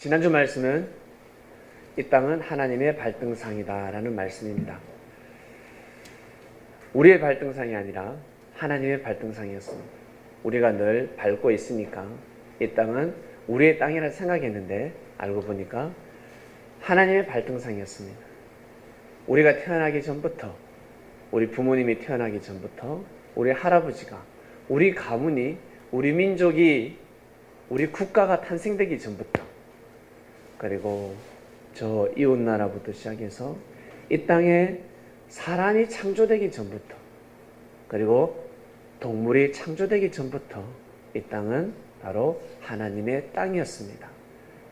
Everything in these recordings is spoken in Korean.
지난주 말씀은 이 땅은 하나님의 발등상이다 라는 말씀입니다. 우리의 발등상이 아니라 하나님의 발등상이었습니다. 우리가 늘 밟고 있으니까 이 땅은 우리의 땅이라 생각했는데 알고 보니까 하나님의 발등상이었습니다. 우리가 태어나기 전부터, 우리 부모님이 태어나기 전부터, 우리 할아버지가, 우리 가문이, 우리 민족이, 우리 국가가 탄생되기 전부터, 그리고 저 이웃나라부터 시작해서 이 땅에 사람이 창조되기 전부터, 그리고 동물이 창조되기 전부터 이 땅은 바로 하나님의 땅이었습니다.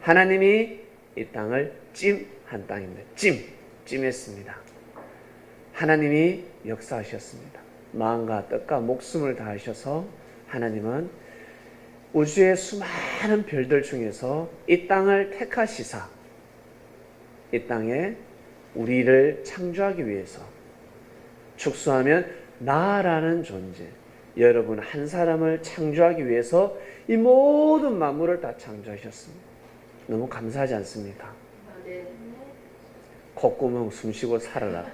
하나님이 이 땅을 찜한 땅입니다. 찜했습니다. 하나님이 역사하셨습니다. 마음과 뜻과 목숨을 다하셔서 하나님은 우주의 수많은 별들 중에서 이 땅을 택하시사 이 땅에 우리를 창조하기 위해서, 축소하면 나라는 존재, 여러분 한 사람을 창조하기 위해서 이 모든 만물을 다 창조하셨습니다. 너무 감사하지 않습니까? 콧구멍 숨쉬고 살아라.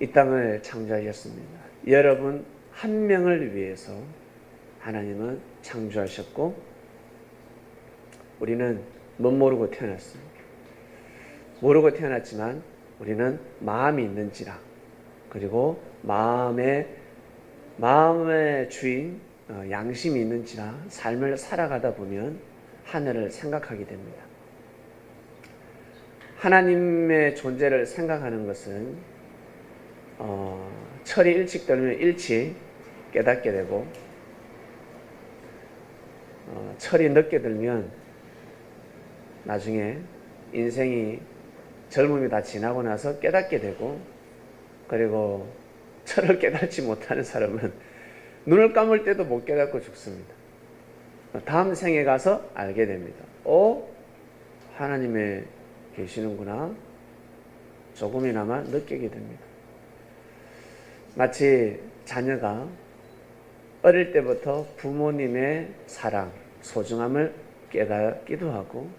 이 땅을 창조하셨습니다. 여러분 한 명을 위해서 하나님은 창조하셨고, 우리는 못 모르고 태어났습니다. 모르고 태어났지만 우리는 마음이 있는지라, 그리고 마음의 주인 양심이 있는지라 삶을 살아가다 보면 하늘을 생각하게 됩니다. 하나님의 존재를 생각하는 것은 철이 일찍 들면 일찍 깨닫게 되고, 철이 늦게 들면 나중에 인생이 젊음이 다 지나고 나서 깨닫게 되고, 그리고 철을 깨닫지 못하는 사람은 눈을 감을 때도 못 깨닫고 죽습니다. 다음 생에 가서 알게 됩니다. 하나님의 계시는구나. 조금이나마 느끼게 됩니다. 마치 자녀가 어릴 때부터 부모님의 사랑, 소중함을 깨닫기도 하고,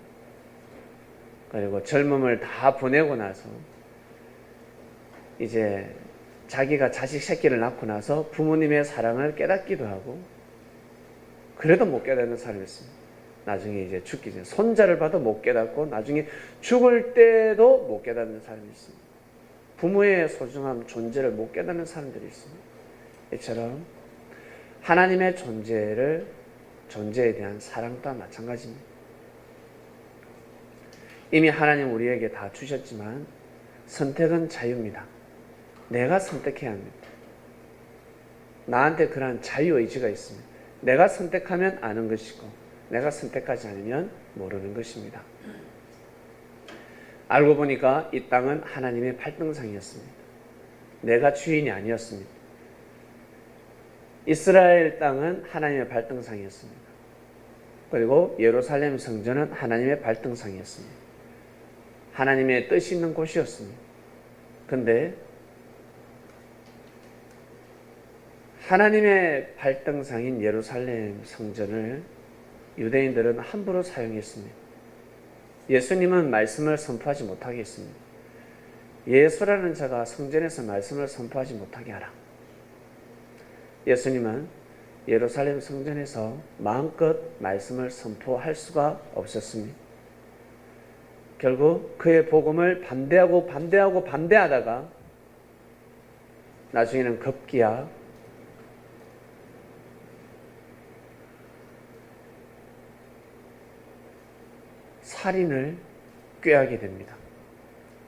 그리고 젊음을 다 보내고 나서 이제 자기가 자식 새끼를 낳고 나서 부모님의 사랑을 깨닫기도 하고, 그래도 못 깨닫는 사람이 있습니다. 나중에 이제 죽기 전에 손자를 봐도 못 깨닫고 나중에 죽을 때도 못 깨닫는 사람이 있습니다. 부모의 소중함, 존재를 못 깨닫는 사람들이 있습니다. 이처럼 하나님의 존재에 대한 사랑 또한 마찬가지입니다. 이미 하나님 우리에게 다 주셨지만 선택은 자유입니다. 내가 선택해야 합니다. 나한테 그러한 자유의지가 있습니다. 내가 선택하면 아는 것이고, 내가 선택하지 않으면 모르는 것입니다. 알고 보니까 이 땅은 하나님의 발등상이었습니다. 내가 주인이 아니었습니다. 이스라엘 땅은 하나님의 발등상이었습니다. 그리고 예루살렘 성전은 하나님의 발등상이었습니다. 하나님의 뜻이 있는 곳이었습니다. 그런데 하나님의 발등상인 예루살렘 성전을 유대인들은 함부로 사용했습니다. 예수님은 말씀을 선포하지 못하게 했습니다. 예수라는 자가 성전에서 말씀을 선포하지 못하게 하라. 예수님은 예루살렘 성전에서 마음껏 말씀을 선포할 수가 없었습니다. 결국 그의 복음을 반대하다가 나중에는 급기야 살인을 꾀하게 됩니다.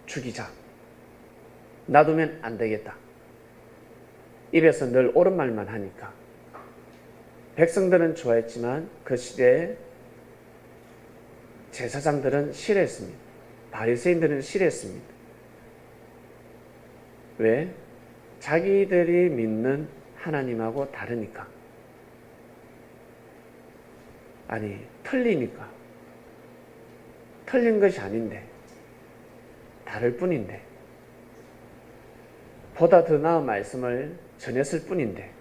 죽이자. 놔두면 안 되겠다. 입에서 늘 옳은 말만 하니까. 백성들은 좋아했지만 그 시대에 제사장들은 싫어했습니다. 바리새인들은 싫어했습니다. 왜? 자기들이 믿는 하나님하고 다르니까. 아니, 틀리니까. 틀린 것이 아닌데, 다를 뿐인데, 보다 더 나은 말씀을 전했을 뿐인데,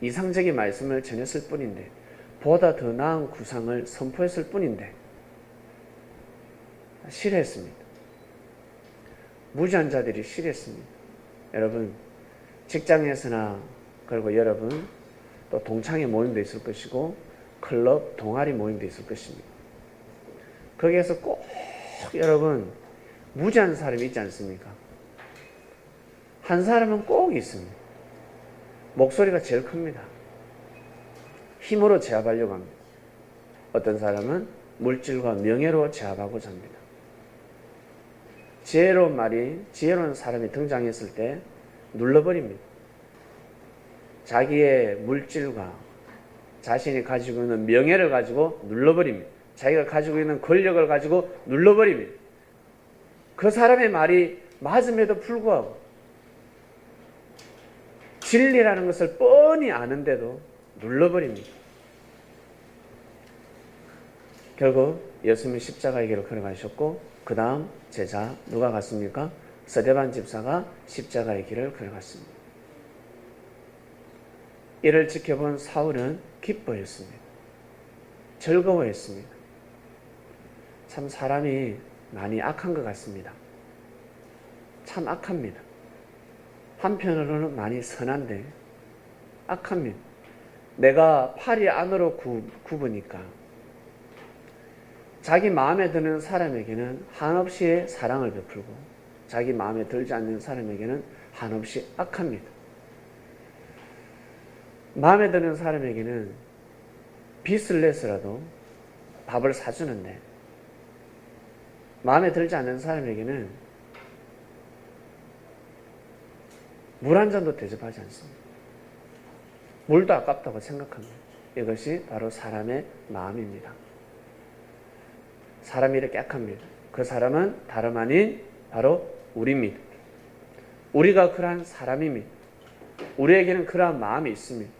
이상적인 말씀을 전했을 뿐인데 보다 더 나은 구상을 선포했을 뿐인데 싫어했습니다. 무지한 자들이 싫어했습니다. 여러분, 직장에서나 그리고 여러분 또 동창회 모임도 있을 것이고 클럽 동아리 모임도 있을 것입니다. 거기에서 꼭 여러분 무지한 사람이 있지 않습니까? 한 사람은 꼭 있습니다. 목소리가 제일 큽니다. 힘으로 제압하려고 합니다. 어떤 사람은 물질과 명예로 제압하고자 합니다. 지혜로운 사람이 등장했을 때 눌러버립니다. 자기의 물질과 자신이 가지고 있는 명예를 가지고 눌러버립니다. 자기가 가지고 있는 권력을 가지고 눌러버립니다. 그 사람의 말이 맞음에도 불구하고 진리라는 것을 뻔히 아는데도 눌러버립니다. 결국 예수님이 십자가의 길을 걸어가셨고 그 다음 제자 누가 갔습니까? 스데반 집사가 십자가의 길을 걸어갔습니다. 이를 지켜본 사울은 기뻐했습니다. 즐거워했습니다. 참 사람이 많이 악한 것 같습니다. 참 악합니다. 한편으로는 많이 선한데 악합니다. 내가 팔이 안으로 굽으니까 자기 마음에 드는 사람에게는 한없이 사랑을 베풀고 자기 마음에 들지 않는 사람에게는 한없이 악합니다. 마음에 드는 사람에게는 빚을 내서라도 밥을 사주는데 마음에 들지 않는 사람에게는 물 한 잔도 대접하지 않습니다. 물도 아깝다고 생각합니다. 이것이 바로 사람의 마음입니다. 사람이 이렇게 악합니다. 그 사람은 다름 아닌 바로 우리입니다. 우리가 그러한 사람입니다. 우리에게는 그러한 마음이 있습니다.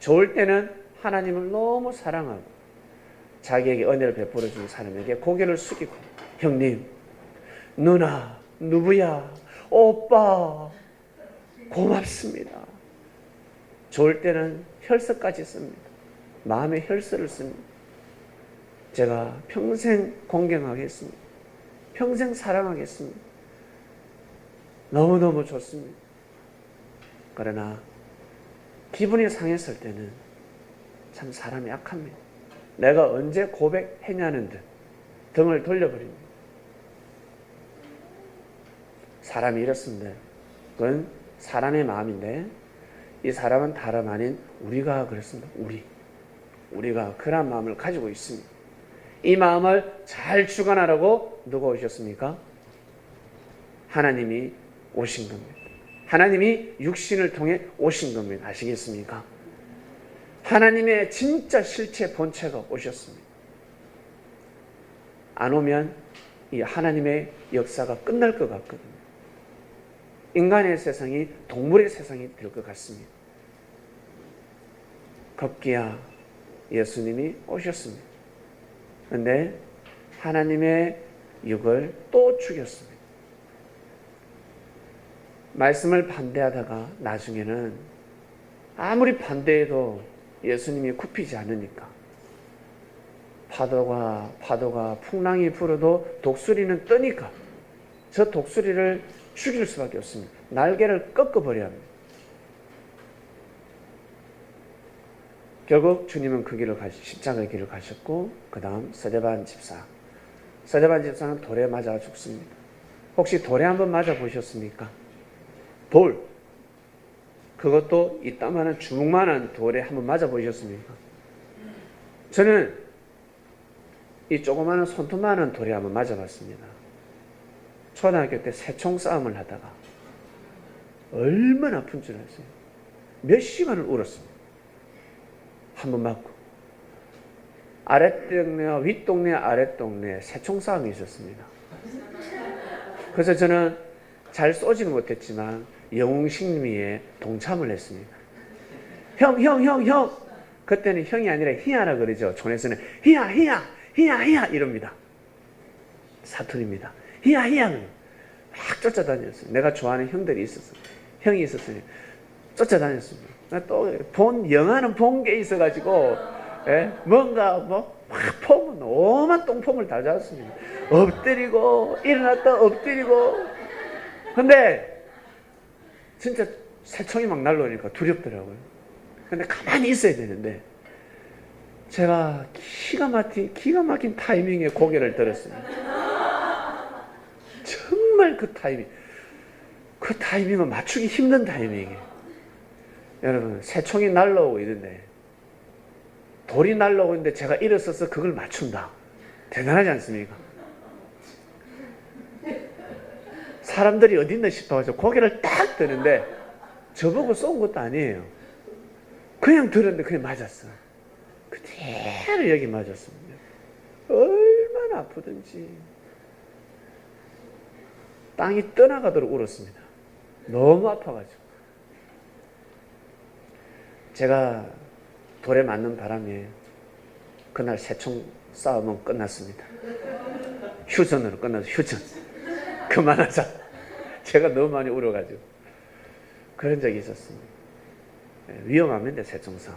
좋을 때는 하나님을 너무 사랑하고 자기에게 은혜를 베풀어 준 사람에게 고개를 숙이고 형님, 누나, 누구야, 오빠 고맙습니다. 좋을 때는 혈서까지 씁니다. 마음의 혈서를 씁니다. 제가 평생 공경하겠습니다. 평생 사랑하겠습니다. 너무너무 좋습니다. 그러나 기분이 상했을 때는 참 사람이 악합니다. 내가 언제 고백했냐는 듯 등을 돌려버립니다. 사람이 이렇습니다. 그건 사람의 마음인데 이 사람은 다름 아닌 우리가 그렇습니다. 우리가 그런 마음을 가지고 있습니다. 이 마음을 잘 주관하라고 누가 오셨습니까? 하나님이 오신 겁니다. 하나님이 육신을 통해 오신 겁니다. 아시겠습니까? 하나님의 진짜 실체 본체가 오셨습니다. 안 오면 이 하나님의 역사가 끝날 것 같거든요. 인간의 세상이 동물의 세상이 될 것 같습니다. 급기야 예수님이 오셨습니다. 그런데 하나님의 육을 또 죽였습니다. 말씀을 반대하다가 나중에는 아무리 반대해도 예수님이 굽히지 않으니까 파도가 풍랑이 불어도 독수리는 뜨니까 저 독수리를 죽일 수밖에 없습니다. 날개를 꺾어버려야 합니다. 결국 주님은 그 길을 십자가의 길을 가셨고 그 다음 스데반 집사는 돌에 맞아 죽습니다. 혹시 돌에 한번 맞아 보셨습니까? 돌, 그것도 이따만한 주먹만한 돌에 한번 맞아 보셨습니까? 저는 이 조그마한 손톱만한 돌에 한번 맞아 봤습니다. 초등학교 때 새총 싸움을 하다가 얼마나 아픈 줄 아세요? 몇 시간을 울었습니다. 한 번 맞고 아랫동네와 윗동네 아랫동네에 새총 싸움이 있었습니다. 그래서 저는 잘 쏘지는 못했지만 영웅식리에 동참을 했습니다. 형 그때는 형이 아니라 희야라 그러죠. 촌에서는 희야 이럽니다. 사투리입니다. 희야 막 쫓아다녔어요. 내가 좋아하는 형들이 있었어요. 형이 있었어요. 쫓아다녔습니다. 또 영화는 본 게 있어가지고 예? 뭔가 막 폼은 오만 똥폼을 다 잡았습니다. 엎드리고 일어났다 엎드리고. 근데 진짜 새총이 막 날라오니까 두렵더라고요. 근데 가만히 있어야 되는데 제가 기가 막힌 타이밍에 고개를 들었습니다. 정말 그 타이밍은 맞추기 힘든 타이밍이에요. 여러분, 새총이 날라오고 있는데 돌이 날라오고 있는데 제가 일어서서 그걸 맞춘다. 대단하지 않습니까? 사람들이 어디 있나 싶어가지고 고개를 딱 드는데 저보고 쏜 것도 아니에요. 그냥 들었는데 그냥 맞았어. 그대로 여기 맞았습니다. 얼마나 아프든지 땅이 떠나가도록 울었습니다. 너무 아파가지고. 제가 돌에 맞는 바람에 그날 새총 싸움은 끝났습니다. 휴전으로 끝나서 휴전. 그만하자. 제가 너무 많이 울어가지고 그런 적이 있었습니다. 위험합니다. 새총 싸움.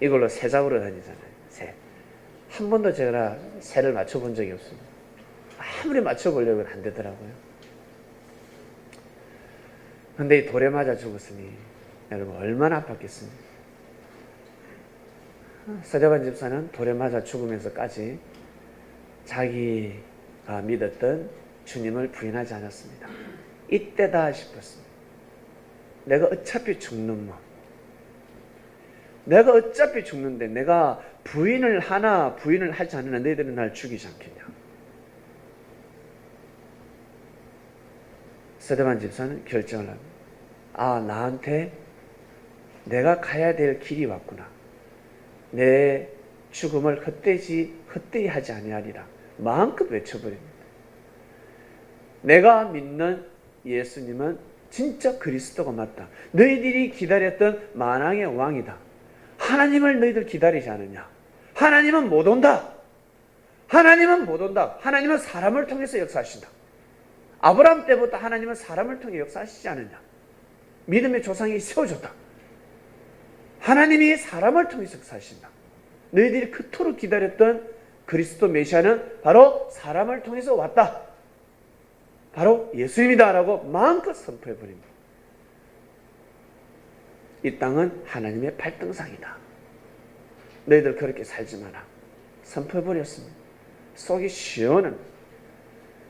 이걸로 새 잡으러 다니잖아요. 새. 한 번도 제가 새를 맞춰본 적이 없습니다. 아무리 맞춰보려고 안 되더라고요. 근데 이 돌에 맞아 죽었으니 여러분 얼마나 아팠겠습니까? 서대반 집사는 돌에 맞아 죽으면서까지 자기가 믿었던 주님을 부인하지 않았습니다. 이때다 싶었습니다. 내가 어차피 죽는 몸. 내가 어차피 죽는데 내가 부인을 하지 않으면 너희들은 날 죽이지 않겠냐. 서대반 집사는 결정을 합니다. 아, 나한테 내가 가야 될 길이 왔구나. 내 죽음을 헛되이 하지 아니하리라. 마음껏 외쳐버립니다. 내가 믿는 예수님은 진짜 그리스도가 맞다. 너희들이 기다렸던 만왕의 왕이다. 하나님을 너희들 기다리지 않느냐. 하나님은 못 온다. 하나님은 못 온다. 하나님은 사람을 통해서 역사하신다. 아브라함 때부터 하나님은 사람을 통해 역사하시지 않느냐. 믿음의 조상이 세워졌다. 하나님이 사람을 통해서 역사하신다. 너희들이 그토록 기다렸던 그리스도 메시아는 바로 사람을 통해서 왔다. 바로 예수님이다 라고 마음껏 선포해버립니다. 이 땅은 하나님의 발등상이다. 너희들 그렇게 살지 마라. 선포해버렸습니다. 속이 시원합니다.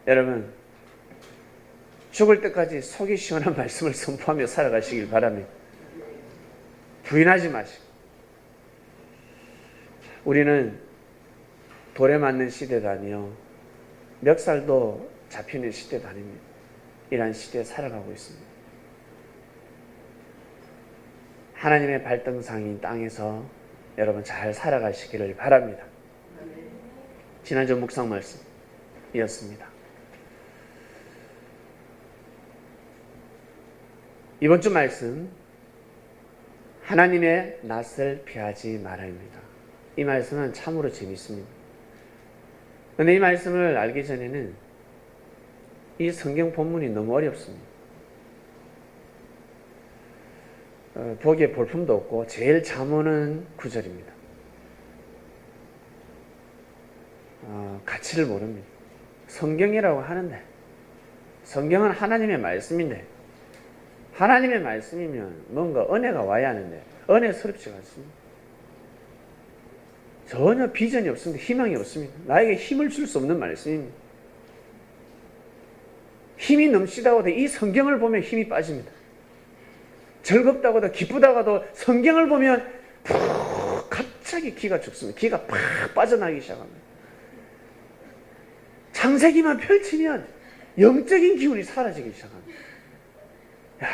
여러분, 죽을 때까지 속이 시원한 말씀을 선포하며 살아가시길 바랍니다. 부인하지 마시고. 우리는 돌에 맞는 시대도 아니요, 멱살도 잡히는 시대도 아닙니다. 이러한 시대에 살아가고 있습니다. 하나님의 발등상인 땅에서 여러분 잘 살아가시기를 바랍니다. 지난주 묵상 말씀이었습니다. 이번 주 말씀, 하나님의 낯을 피하지 말아입니다. 이 말씀은 참으로 재밌습니다. 그런데 이 말씀을 알기 전에는 이 성경 본문이 너무 어렵습니다. 보기에 볼품도 없고 제일 잠오는 구절입니다. 가치를 모릅니다. 성경이라고 하는데, 성경은 하나님의 말씀인데, 하나님의 말씀이면 뭔가 은혜가 와야 하는데 은혜스럽지가 않습니다. 전혀 비전이 없습니다. 희망이 없습니다. 나에게 힘을 줄 수 없는 말씀입니다. 힘이 넘치다고도 이 성경을 보면 힘이 빠집니다. 즐겁다고도 기쁘다고도 성경을 보면 갑자기 기가 죽습니다. 기가 팍 빠져나기 시작합니다. 창세기만 펼치면 영적인 기운이 사라지기 시작합니다. 야,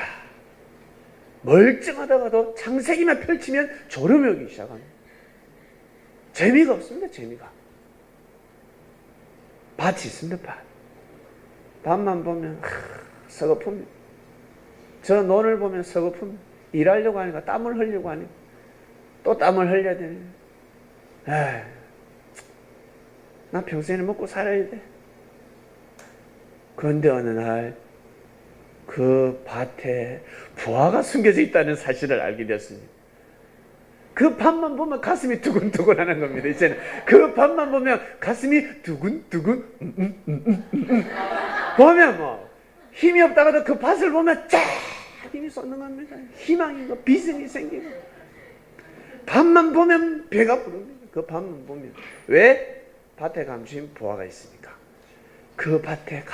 멀쩡하다가도 창세기만 펼치면 졸음이 오기 시작합니다. 재미가 없습니다. 재미가. 밭이 있습니다. 밭만 보면 서글픕니다. 저 논을 보면 서글픕니다. 일하려고 하니까 땀을 흘리고 하니까 또 땀을 흘려야 되네. 나 평생을 먹고 살아야 돼. 그런데 어느 날 그 밭에 부화가 숨겨져 있다는 사실을 알게 되었습니다. 그 밥만 보면 가슴이 두근두근 하는 겁니다. 이제는 그 밥만 보면 가슴이 두근두근 보면 뭐 힘이 없다가도 그 밭을 보면 쫙 힘이 솟는 겁니다. 희망이고 비전이 생기고 밥만 보면 배가 부릅니다. 그 밥만 보면. 왜? 밭에 감추인 부화가 있으니까. 그 밭에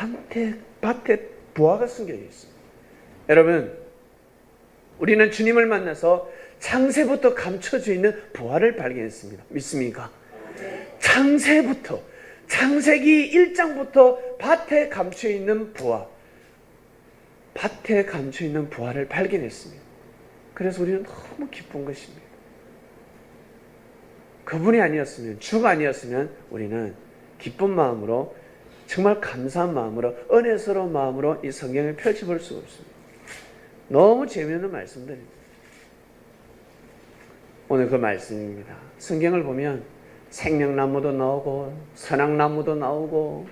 부화가 숨겨 있습니다. 여러분, 우리는 주님을 만나서 창세부터 감춰져 있는 부활을 발견했습니다. 믿습니까? 창세부터, 창세기 1장부터 밭에 감춰 있는 부활, 밭에 감춰 있는 부활을 발견했습니다. 그래서 우리는 너무 기쁜 것입니다. 그분이 아니었으면, 주가 아니었으면 우리는 기쁜 마음으로, 정말 감사한 마음으로, 은혜스러운 마음으로 이 성경을 펼쳐볼 수가 없습니다. 너무 재미있는 말씀들입니다. 오늘 그 말씀입니다. 성경을 보면 생명나무도 나오고 선악나무도 나오고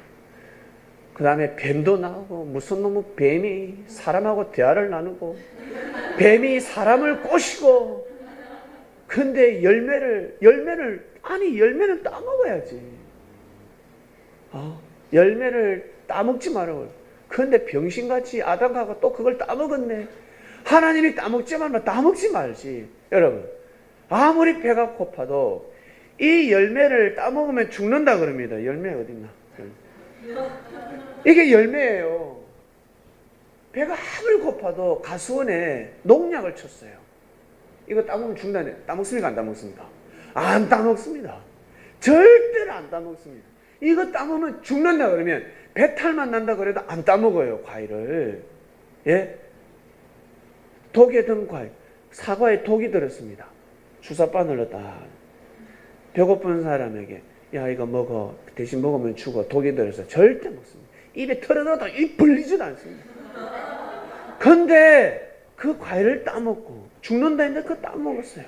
그 다음에 뱀도 나오고 무슨 놈의 뱀이 사람하고 대화를 나누고 뱀이 사람을 꼬시고 근데 열매를 열매는 따먹어야지. 열매를 따먹지 말라고. 그런데 병신같이 아담하고 또 그걸 따먹었네. 하나님이 따먹지 말면 따먹지 말지. 여러분, 아무리 배가 고파도 이 열매를 따먹으면 죽는다 그럽니다. 열매 어딨나? 이게 열매예요. 배가 아무리 고파도 가수원에 농약을 쳤어요. 이거 따먹으면 죽는다네. 따먹습니까? 안 따먹습니까? 안 따먹습니다. 절대로 안 따먹습니다. 이거 따먹으면 죽는다 그러면 배탈만 난다 그래도 안 따먹어요. 과일을. 예? 독에 든 과일. 사과에 독이 들었습니다. 주사바늘로 딱 배고픈 사람에게 야 이거 먹어. 대신 먹으면 죽어. 독이 들어서 절대 먹습니다. 입에 털어넣어도 입 벌리지도 않습니다. 근데 그 과일을 따먹고 죽는다 했는데 그거 따먹었어요.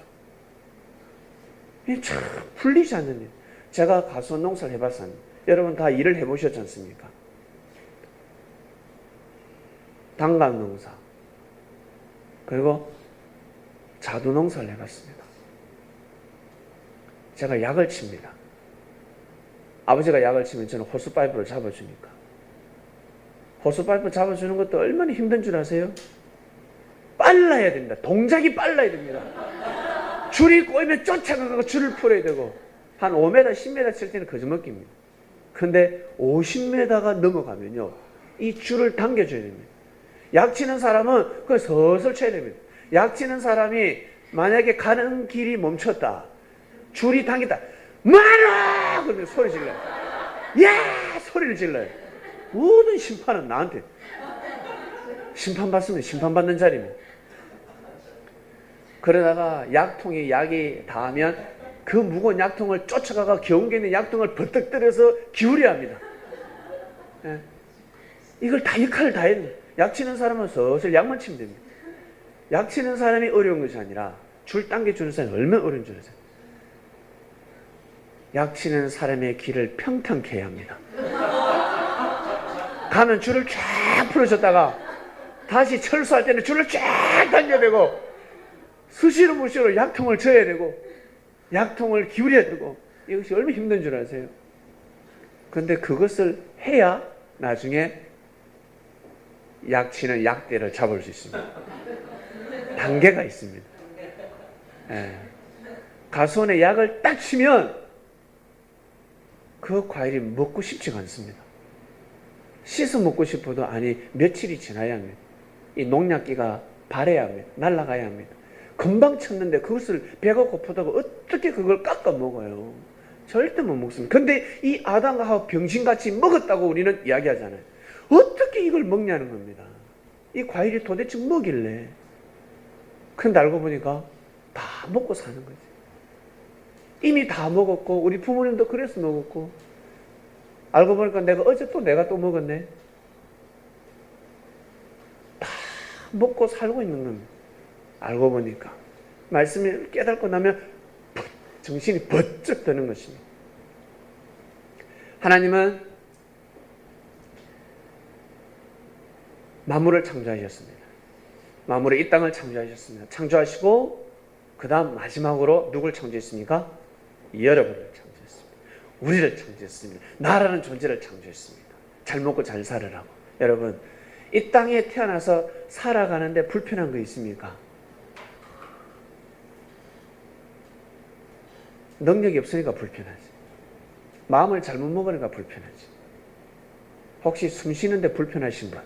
이게 참 풀리지 않는 일. 제가 가수원 농사를 해봤습니다. 여러분 다 일을 해보셨지 않습니까? 단감 농사 그리고 자두 농사를 해봤습니다. 제가 약을 칩니다. 아버지가 약을 치면 저는 호스파이프를 잡아주니까. 호스파이프 잡아주는 것도 얼마나 힘든 줄 아세요? 빨라야 됩니다. 동작이 빨라야 됩니다. 줄이 꼬이면 쫓아가고 줄을 풀어야 되고 한 5m, 10m 칠 때는 거저먹기입니다. 근데 50m가 넘어가면요 이 줄을 당겨줘야 됩니다. 약 치는 사람은 그걸 서슬 쳐야 됩니다. 약 치는 사람이 만약에 가는 길이 멈췄다. 줄이 당겼다. 말아! 그러면 소리 질러요. 야! 소리를 질러요. 모든 심판은 나한테. 심판받으면 심판받는 자리입니다. 그러다가 약통에 약이 닿으면 그 무거운 약통을 쫓아가가 경계 있는 약통을 버뜩 들여서 기울여야 합니다. 예. 이걸 다 역할을 다 해야 됩니다. 약 치는 사람은 서슬 약만 치면 됩니다. 약 치는 사람이 어려운 것이 아니라 줄 당겨주는 사람이 얼마나 어려운 줄 아세요? 약 치는 사람의 길을 평평케 해야 합니다. 가면 줄을 쫙 풀어줬다가 다시 철수할 때는 줄을 쫙 당겨대고 수시로 무시로 약통을 져야 되고 약통을 기울여야 되고 이것이 얼마나 힘든 줄 아세요? 그런데 그것을 해야 나중에 약치는 약대를 잡을 수 있습니다. 단계가 있습니다. 예. 가수원에 약을 딱 치면 그 과일이 먹고 싶지가 않습니다. 씻어 먹고 싶어도 아니 며칠이 지나야 합니다. 이 농약기가 발해야 합니다. 날아가야 합니다. 금방 쳤는데 그것을 배가 고프다고 어떻게 그걸 깎아 먹어요? 절대 못 먹습니다. 근데 이 아담과 하와 병신같이 먹었다고 우리는 이야기하잖아요. 어떻게 이걸 먹냐는 겁니다. 이 과일이 도대체 뭐길래? 근데 알고 보니까 다 먹고 사는 거지. 이미 다 먹었고 우리 부모님도 그래서 먹었고 알고 보니까 내가 어제 또 내가 또 먹었네. 다 먹고 살고 있는 겁니다. 알고 보니까 말씀을 깨닫고 나면 정신이 번쩍 드는 것입니다. 하나님은 만물을 창조하셨습니다. 만물의 이 땅을 창조하셨습니다. 창조하시고 그 다음 마지막으로 누굴 창조했습니까? 여러분을 창조했습니다. 우리를 창조했습니다. 나라는 존재를 창조했습니다. 잘 먹고 잘 살으라고. 여러분, 이 땅에 태어나서 살아가는데 불편한 거 있습니까? 능력이 없으니까 불편하지. 마음을 잘못 먹으니까 불편하지. 혹시 숨 쉬는데 불편하신 분?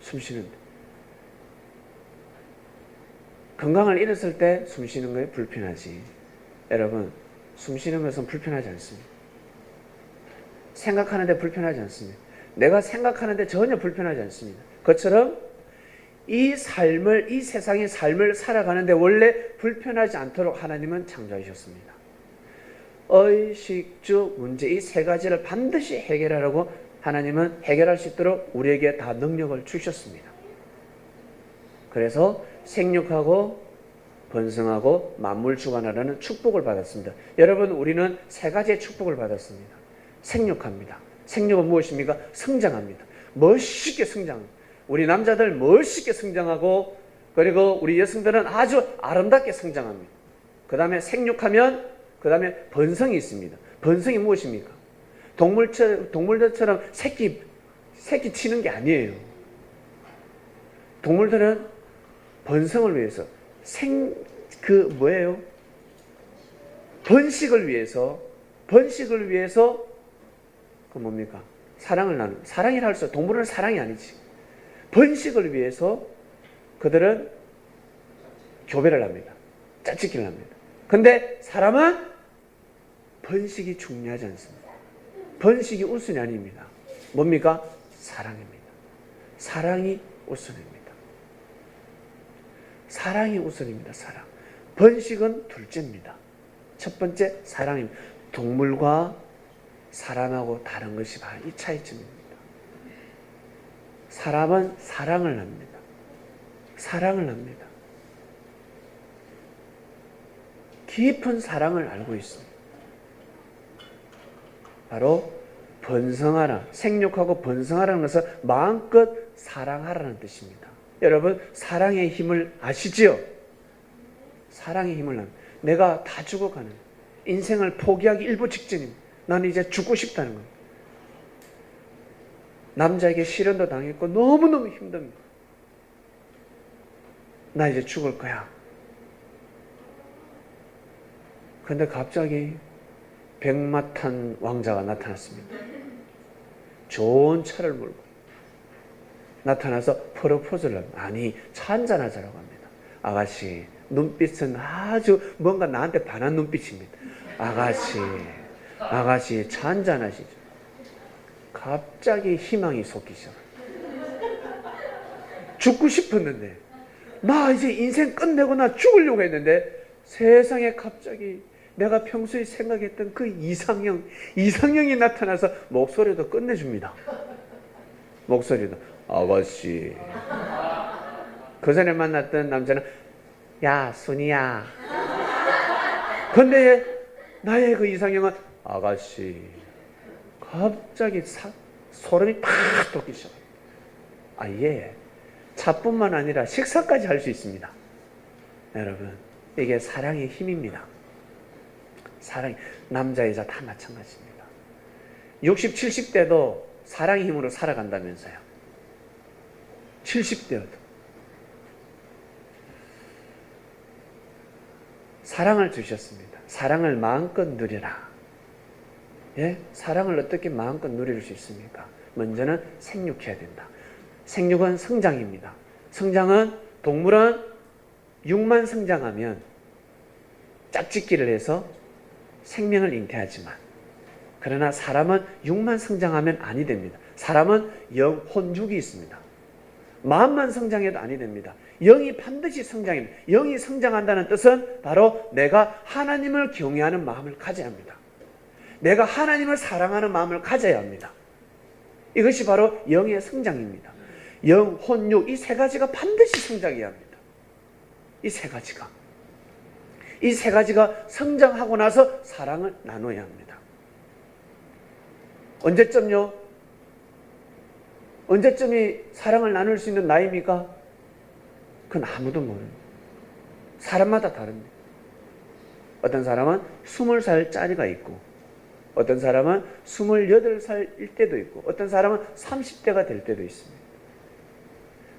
숨 쉬는데. 건강을 잃었을 때 숨 쉬는 거에 불편하지. 여러분, 숨 쉬는 것은 불편하지 않습니다. 생각하는데 불편하지 않습니다. 내가 생각하는데 전혀 불편하지 않습니다. 그처럼 이 삶을, 이 세상의 삶을 살아가는데 원래 불편하지 않도록 하나님은 창조하셨습니다. 의식주 문제 이 세 가지를 반드시 해결하라고 하나님은 해결할 수 있도록 우리에게 다 능력을 주셨습니다. 그래서 생육하고 번성하고 만물 주관하라는 축복을 받았습니다. 여러분, 우리는 세 가지의 축복을 받았습니다. 생육합니다. 생육은 무엇입니까? 성장합니다. 멋있게 성장합니다. 우리 남자들 멋있게 성장하고, 그리고 우리 여성들은 아주 아름답게 성장합니다. 그 다음에 생육하면 그 다음에 번성이 있습니다. 번성이 무엇입니까? 동물들처럼 새끼 치는 게 아니에요. 동물들은 번성을 위해서 번식을 위해서 그 뭡니까? 사랑을 나누는, 사랑이라 할 수 없어. 동물은 사랑이 아니지. 번식을 위해서 그들은 교배를 합니다. 짝짓기를 합니다. 근데 사람은 번식이 중요하지 않습니다. 번식이 우선이 아닙니다. 뭡니까? 사랑입니다. 사랑이 우선입니다. 사랑이 우선입니다. 사랑. 번식은 둘째입니다. 첫 번째 사랑입니다. 동물과 사람하고 다른 것이 바로 이 차이점입니다. 사람은 사랑을 합니다. 사랑을 합니다. 깊은 사랑을 알고 있습니다. 바로 번성하라, 생육하고 번성하라는 것은 마음껏 사랑하라는 뜻입니다. 여러분, 사랑의 힘을 아시지요? 사랑의 힘을 압니다. 내가 다 죽어가는, 인생을 포기하기 일보 직전입니다. 나는 이제 죽고 싶다는 겁니다. 남자에게 실연도 당했고 너무너무 힘듭니다. 나 이제 죽을 거야. 근데 갑자기 백마탄 왕자가 나타났습니다. 좋은 차를 몰고 나타나서 프로포즈를 합니다. 아니, 차 한잔하자라고 합니다. 아가씨, 눈빛은 아주 뭔가 나한테 반한 눈빛입니다. 아가씨 차 한잔하시죠. 갑자기 희망이 솟기 시작합니다. 죽고 싶었는데, 나 이제 인생 끝내고 나 죽으려고 했는데, 세상에 갑자기 내가 평소에 생각했던 그 이상형이 나타나서 목소리도 끝내줍니다. 목소리도, 아가씨. 그 전에 만났던 남자는, 야, 순이야. 근데 나의 그 이상형은, 아가씨. 갑자기 소름이 팍 돋기 시작합니다. 예. 차뿐만 아니라 식사까지 할 수 있습니다. 여러분, 이게 사랑의 힘입니다. 사랑, 남자, 여자 다 마찬가지입니다. 60, 70대도 사랑의 힘으로 살아간다면서요. 70대여도. 사랑을 주셨습니다. 사랑을 마음껏 누려라. 예? 사랑을 어떻게 마음껏 누릴 수 있습니까? 먼저는 생육해야 된다. 생육은 성장입니다. 성장은, 동물은 육만 성장하면 짝짓기를 해서 생명을 잉태하지만, 그러나 사람은 육만 성장하면 아니 됩니다. 사람은 혼육이 있습니다. 마음만 성장해도 아니 됩니다. 영이 반드시 성장합니다. 영이 성장한다는 뜻은 바로 내가 하나님을 경외하는 마음을 가져야 합니다. 내가 하나님을 사랑하는 마음을 가져야 합니다. 이것이 바로 영의 성장입니다. 영, 혼, 육, 이 세 가지가 반드시 성장해야 합니다. 이 세 가지가 성장하고 나서 사랑을 나눠야 합니다. 언제쯤요? 언제쯤이 사랑을 나눌 수 있는 나이입니까? 그건 아무도 모릅니다. 사람마다 다릅니다. 어떤 사람은 20살짜리가 있고, 어떤 사람은 28살일 때도 있고, 어떤 사람은 30대가 될 때도 있습니다.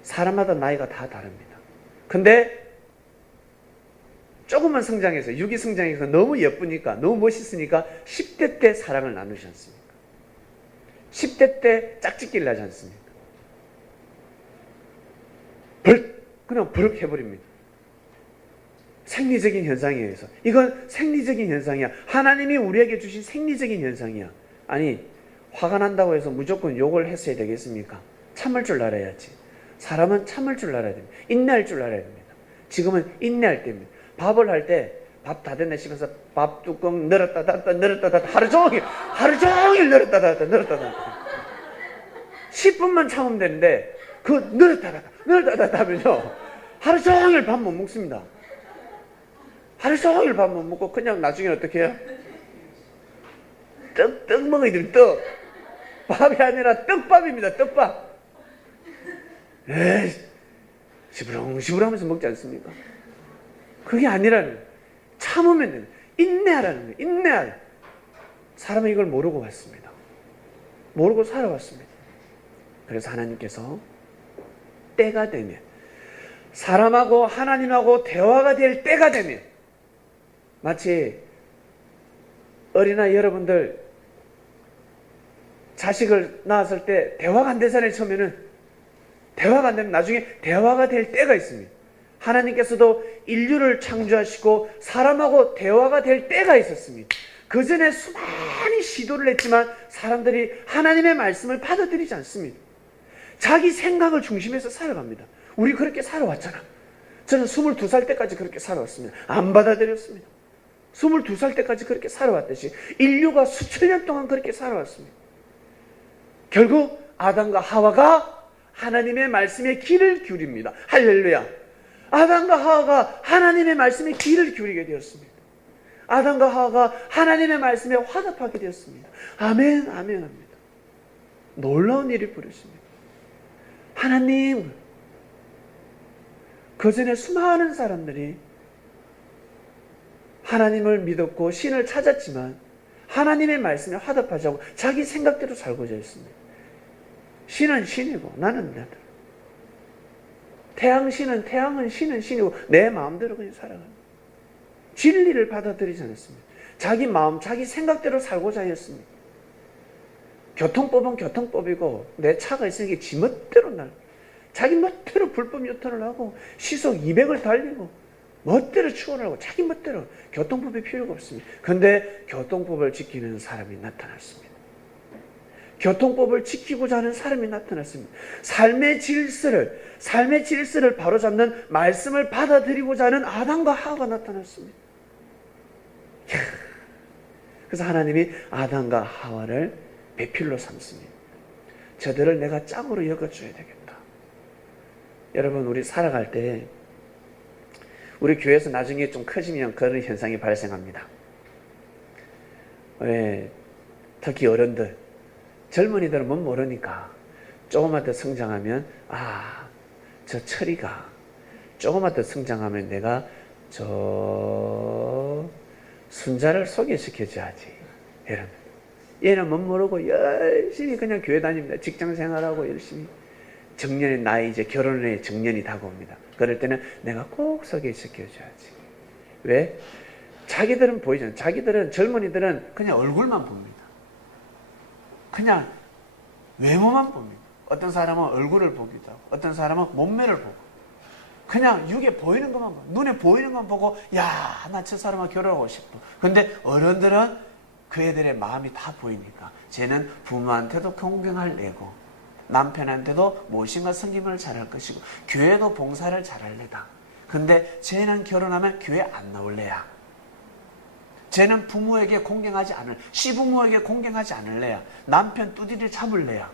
사람마다 나이가 다 다릅니다. 근데 조금만 성장해서, 육이 성장해서 너무 예쁘니까, 너무 멋있으니까 10대 때 사랑을 나누지 않습니까? 10대 때 짝짓기를 하지 않습니까? 그냥 버럭 해버립니다. 생리적인 현상에 의해서. 이건 생리적인 현상이야. 하나님이 우리에게 주신 생리적인 현상이야. 아니, 화가 난다고 해서 무조건 욕을 했어야 되겠습니까? 참을 줄 알아야지. 사람은 참을 줄 알아야 됩니다. 인내할 줄 알아야 됩니다. 지금은 인내할 때입니다. 밥을 할 때 밥 다 됐네 싶어서 밥 뚜껑 늘었다 닫았다 늘었다 닫았다 하루 종일 늘었다 닫았다 늘었다 닫았다 10분만 참으면 되는데 그 늘었다 닫았다 하면요 하루 종일 밥 못 먹습니다. 하루 종일 밥 못 먹고 그냥 나중에 어떻게 해요? 떡 먹어야 됩니다. 떡. 밥이 아니라 떡밥입니다. 떡밥. 에이, 시부렁시부렁하면서 먹지 않습니까? 그게 아니라는, 참으면 됩니다. 인내하라는 거예요. 인내하라. 사람은 이걸 모르고 왔습니다. 모르고 살아왔습니다. 그래서 하나님께서 때가 되면, 사람하고 하나님하고 대화가 될 때가 되면, 마치 어린아이 여러분들 자식을 낳았을 때 대화가 안 되잖아요. 처음에는 대화가 안 되면 나중에 대화가 될 때가 있습니다. 하나님께서도 인류를 창조하시고 사람하고 대화가 될 때가 있었습니다. 그 전에 수많은 시도를 했지만 사람들이 하나님의 말씀을 받아들이지 않습니다. 자기 생각을 중심해서 살아갑니다. 우리 그렇게 살아왔잖아. 저는 22살 때까지 그렇게 살아왔습니다. 안 받아들였습니다. 22살 때까지 그렇게 살아왔듯이 인류가 수천 년 동안 그렇게 살아왔습니다. 결국 아담과 하와가 하나님의 말씀에 귀를 기울입니다. 할렐루야. 아담과 하와가 하나님의 말씀에 귀를 기울이게 되었습니다. 아담과 하와가 하나님의 말씀에 화답하게 되었습니다. 아멘, 아멘 합니다. 놀라운 일이 벌어집니다. 하나님, 그 전에 수많은 사람들이 하나님을 믿었고 신을 찾았지만 하나님의 말씀에 화답하지 않고 자기 생각대로 살고자 했습니다. 신은 신이고 나는 나대로. 태양은 신은 신이고 내 마음대로 그냥 살아갑니다. 진리를 받아들이지 않았습니다. 자기 마음, 자기 생각대로 살고자 했습니다. 교통법은 교통법이고 내 차가 있으니까 지 멋대로 자기 멋대로 불법 유턴을 하고 시속 200을 달리고 멋대로 추월을 하고 자기 멋대로. 교통법이 필요가 없습니다. 그런데 교통법을 지키는 사람이 나타났습니다. 교통법을 지키고자 하는 사람이 나타났습니다. 삶의 질서를 바로잡는 말씀을 받아들이고자 하는 아담과 하와가 나타났습니다. 그래서 하나님이 아담과 하와를 배필로 삼습니다. 저들을 내가 짝으로 여겨줘야 되겠다. 여러분, 우리 살아갈 때 우리 교회에서 나중에 좀 커지면 그런 현상이 발생합니다. 왜? 특히 어른들, 젊은이들은 못 모르니까 조금만 더 성장하면 저 철이가 조금만 더 성장하면 내가 저 순자를 소개시켜줘야지. 여러분, 얘는 못 모르고 열심히 그냥 교회 다닙니다. 직장생활하고 열심히. 정년의 나이, 이제 결혼의 정년이 다가옵니다. 그럴 때는 내가 꼭 소개시켜줘야지. 왜? 자기들은 보이잖아요. 자기들은, 젊은이들은 그냥 얼굴만 봅니다. 그냥 외모만 봅니다. 어떤 사람은 얼굴을 보기도 하고, 어떤 사람은 몸매를 보고, 그냥 육에 보이는 것만 보고, 눈에 보이는 것만 보고, 야, 나 저 사람하고 결혼하고 싶어. 근데 어른들은 그 애들의 마음이 다 보이니까 쟤는 부모한테도 공경할 애고, 남편한테도 무엇인가 섬김을 잘할 것이고, 교회도 봉사를 잘할래다. 근데 쟤는 결혼하면 교회 안 나올래야. 쟤는 부모에게 공경하지 않을, 시부모에게 공경하지 않을래야. 남편 뚜디를 잡을래야.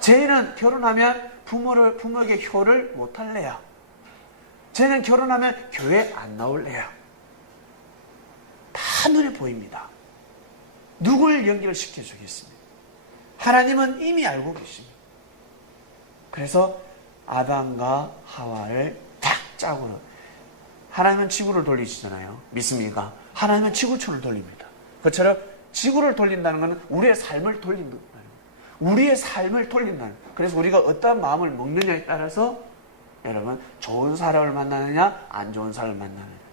쟤는 결혼하면 부모에게 효를 못할래야. 쟤는 결혼하면 교회 안 나올래야. 다 눈에 보입니다. 누굴 연결시켜주겠습니까? 하나님은 이미 알고 계십니다. 그래서 아담과 하와를 딱 짜고는 하나님은 지구를 돌리시잖아요. 믿습니까? 하나님은 지구촌을 돌립니다. 그처럼 지구를 돌린다는 것은 우리의 삶을 돌린다는 거예요. 우리의 삶을 돌린다는 거예요. 그래서 우리가 어떠한 마음을 먹느냐에 따라서 여러분 좋은 사람을 만나느냐 안 좋은 사람을 만나느냐.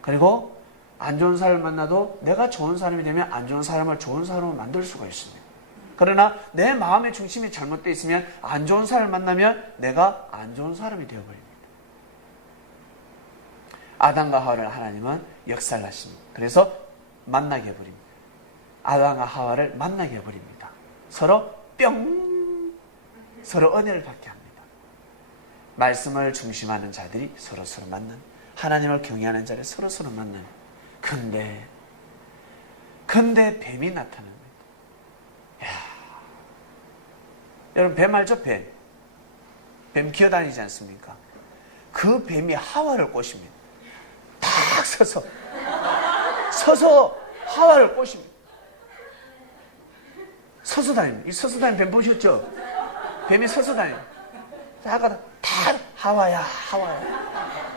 그리고 안 좋은 사람을 만나도 내가 좋은 사람이 되면 안 좋은 사람을 좋은 사람으로 만들 수가 있습니다. 그러나 내 마음의 중심이 잘못되어 있으면 안 좋은 사람을 만나면 내가 안 좋은 사람이 되어버립니다. 아담과 하와를 하나님은 역살하십니다. 그래서 만나게 해버립니다. 아담과 하와를 만나게 해버립니다. 서로 뿅! 서로 은혜를 받게 합니다. 말씀을 중심하는 자들이 서로서로 만나는, 하나님을 경외하는 자를 서로서로 만나는. 근데 뱀이 나타납니다. 이야. 여러분 뱀 알죠? 뱀 기어다니지 않습니까? 그 뱀이 하와를 꼬십니다. 탁 서서 하와를 꼬십니다. 서서 다닙니다. 이 서서 다니는 뱀 보셨죠? 뱀이 서서 다녀요. 다 하와야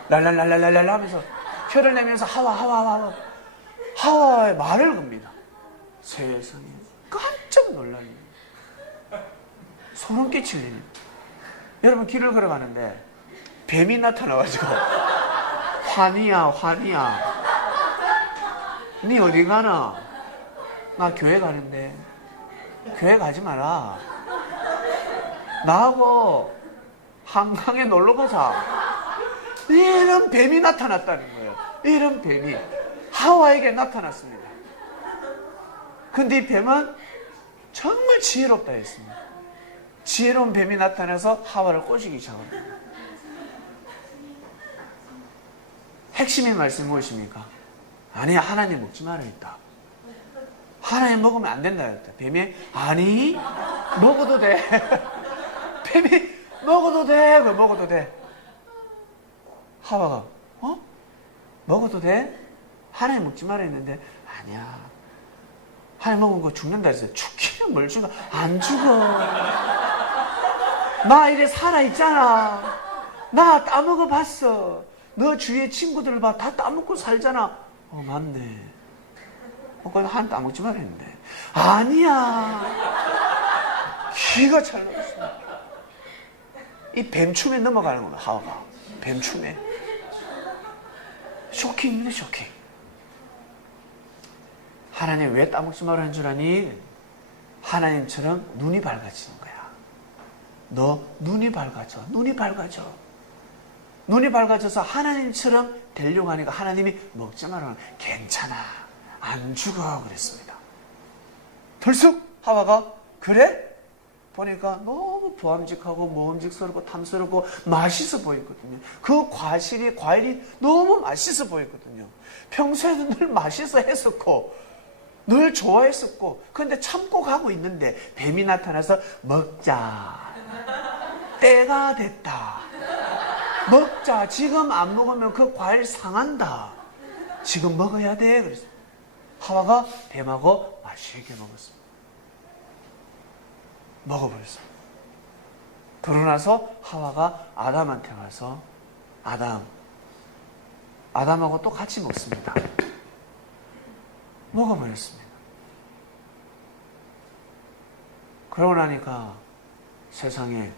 랄랄랄랄랄랄 하면서 혀를 내면서 하와의 말을 겁니다. 세상에 깜짝 놀라요. 소름 끼칠 일입니다. 여러분 길을 걸어가는데 뱀이 나타나가지고 환희야 니 어디 가나? 나 교회 가는데. 교회 가지 마라. 나하고 한강에 놀러 가자. 이런 뱀이 나타났다는 거예요. 이런 뱀이 하와에게 나타났습니다. 근데 이 뱀은 정말 지혜롭다 했습니다. 지혜로운 뱀이 나타나서 하와를 꼬시기 시작합니다. 핵심의 말씀이 무엇입니까? 아니, 하나님 먹지 말아 했다. 하나님 먹으면 안 된다 했다. 뱀이 아니 먹어도 돼. 뱀이 먹어도 돼. 하와가 먹어도 돼? 하나님 먹지 말아 했는데 아니야. 하나님 먹은 거 죽는다 했어요. 죽기는 뭘 죽어? 안 죽어. 나 이래 살아있잖아. 나 따먹어 봤어. 너 주위에 친구들 봐. 다 따먹고 살잖아. 맞네. 그건 하나님 따먹지 말아 했는데 아니야. 기가 잘 나갔습니다. 이 뱀춤에 넘어가는 거야. 하와가 뱀춤에 쇼킹입니다. 쇼킹. 하나님 왜 따먹지 말라는 줄 아니? 하나님처럼 눈이 밝아지는 거야. 너 눈이 밝아져. 눈이 밝아져서 하나님처럼 되려고 하니까 하나님이 먹지 말라는 괜찮아. 안 죽어 그랬습니다. 들쑥 하와가 그래? 보니까 너무 부함직하고 먹음직스럽고 탐스럽고 맛있어 보였거든요. 그 과일이 너무 맛있어 보였거든요. 평소에도 늘 맛있어 했었고 늘 좋아했었고 그런데 참고 가고 있는데 뱀이 나타나서 먹자. 때가 됐다. 먹자. 지금 안 먹으면 그 과일 상한다. 지금 먹어야 돼. 그래서 하와가 뱀하고 맛있게 먹었습니다. 먹어버렸어요. 그러고 나서 하와가 아담한테 와서 아담하고 또 같이 먹습니다. 먹어버렸습니다. 그러고 나니까 세상에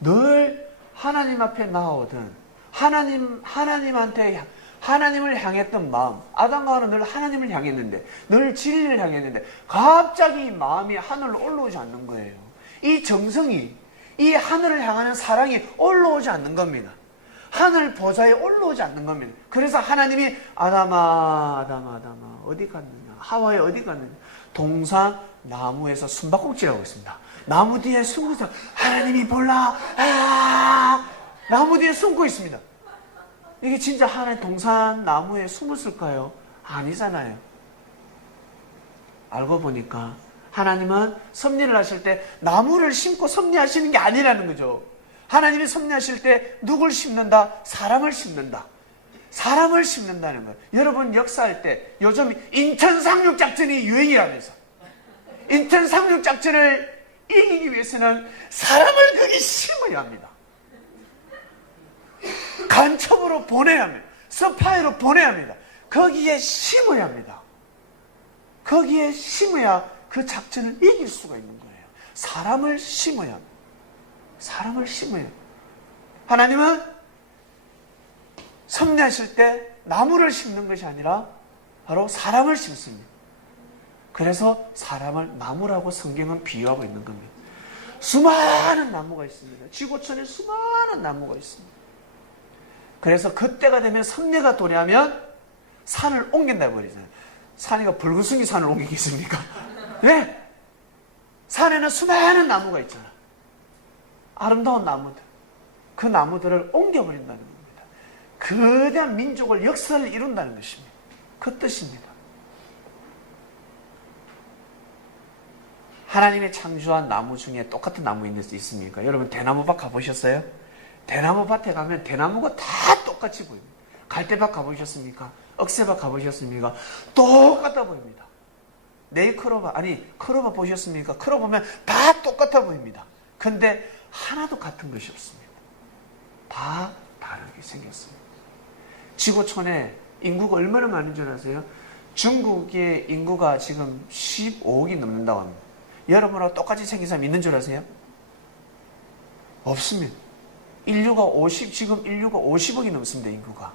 늘 하나님 앞에 나오던 하나님한테 하나님을 향했던 마음, 아담과 하와는 늘 하나님을 향했는데 늘 진리를 향했는데 갑자기 이 마음이 하늘로 올라오지 않는 거예요. 이 정성이 이 하늘을 향하는 사랑이 올라오지 않는 겁니다. 하늘 보좌에 올라오지 않는 겁니다. 그래서 하나님이 아담아 어디 갔느냐, 하와에 어디 갔느냐, 동산 나무에서 숨바꼭질하고 있습니다. 나무 뒤에 숨고 있어. 하나님이 몰라. 나무 뒤에 숨고 있습니다. 이게 진짜 하나님 동산 나무에 숨었을까요? 아니잖아요. 알고 보니까 하나님은 섭리를 하실 때 나무를 심고 섭리하시는 게 아니라는 거죠. 하나님이 섭리하실 때 누굴 심는다? 사람을 심는다. 사람을 심는다는 거예요. 여러분 역사할 때 요즘 인천 상륙 작전이 유행이라면서 인천 상륙 작전을 이기기 위해서는 사람을 거기 심어야 합니다. 간첩으로 지구로 보내야 합니다. 스파이로 보내야 합니다. 거기에 심어야 합니다. 거기에 심어야 그 작전을 이길 수가 있는 거예요. 사람을 심어야 합니다. 사람을 심어야 합니다. 하나님은 섭리하실 때 나무를 심는 것이 아니라 바로 사람을 심습니다. 그래서 사람을 나무라고 성경은 비유하고 있는 겁니다. 수많은 나무가 있습니다. 지구촌에 수많은 나무가 있습니다. 그래서 그때가 되면 섭리가 도래하면 산을 옮긴다 버리잖아요. 산이가 붉은숭이 산을 옮기겠습니까? 네. 산에는 수많은 나무가 있잖아. 아름다운 나무들. 그 나무들을 옮겨버린다는 겁니다. 거대한 민족을 역사를 이룬다는 것입니다. 그 뜻입니다. 하나님이 창조한 나무 중에 똑같은 나무 있는 데 있습니까? 여러분 대나무밭 가보셨어요? 대나무밭에 가면 대나무가 다 똑같이 보입니다. 갈대밭 가보셨습니까? 억새밭 가보셨습니까? 똑같아 보입니다. 네이클로바, 클로바 보셨습니까? 클로바 보면 다 똑같아 보입니다. 근데 하나도 같은 것이 없습니다. 다 다르게 생겼습니다. 지구촌에 인구가 얼마나 많은 줄 아세요? 중국의 인구가 지금 15억이 넘는다고 합니다. 여러분하고 똑같이 생긴 사람 있는 줄 아세요? 없습니다. 지금 인류가 50억이 넘습니다, 인구가.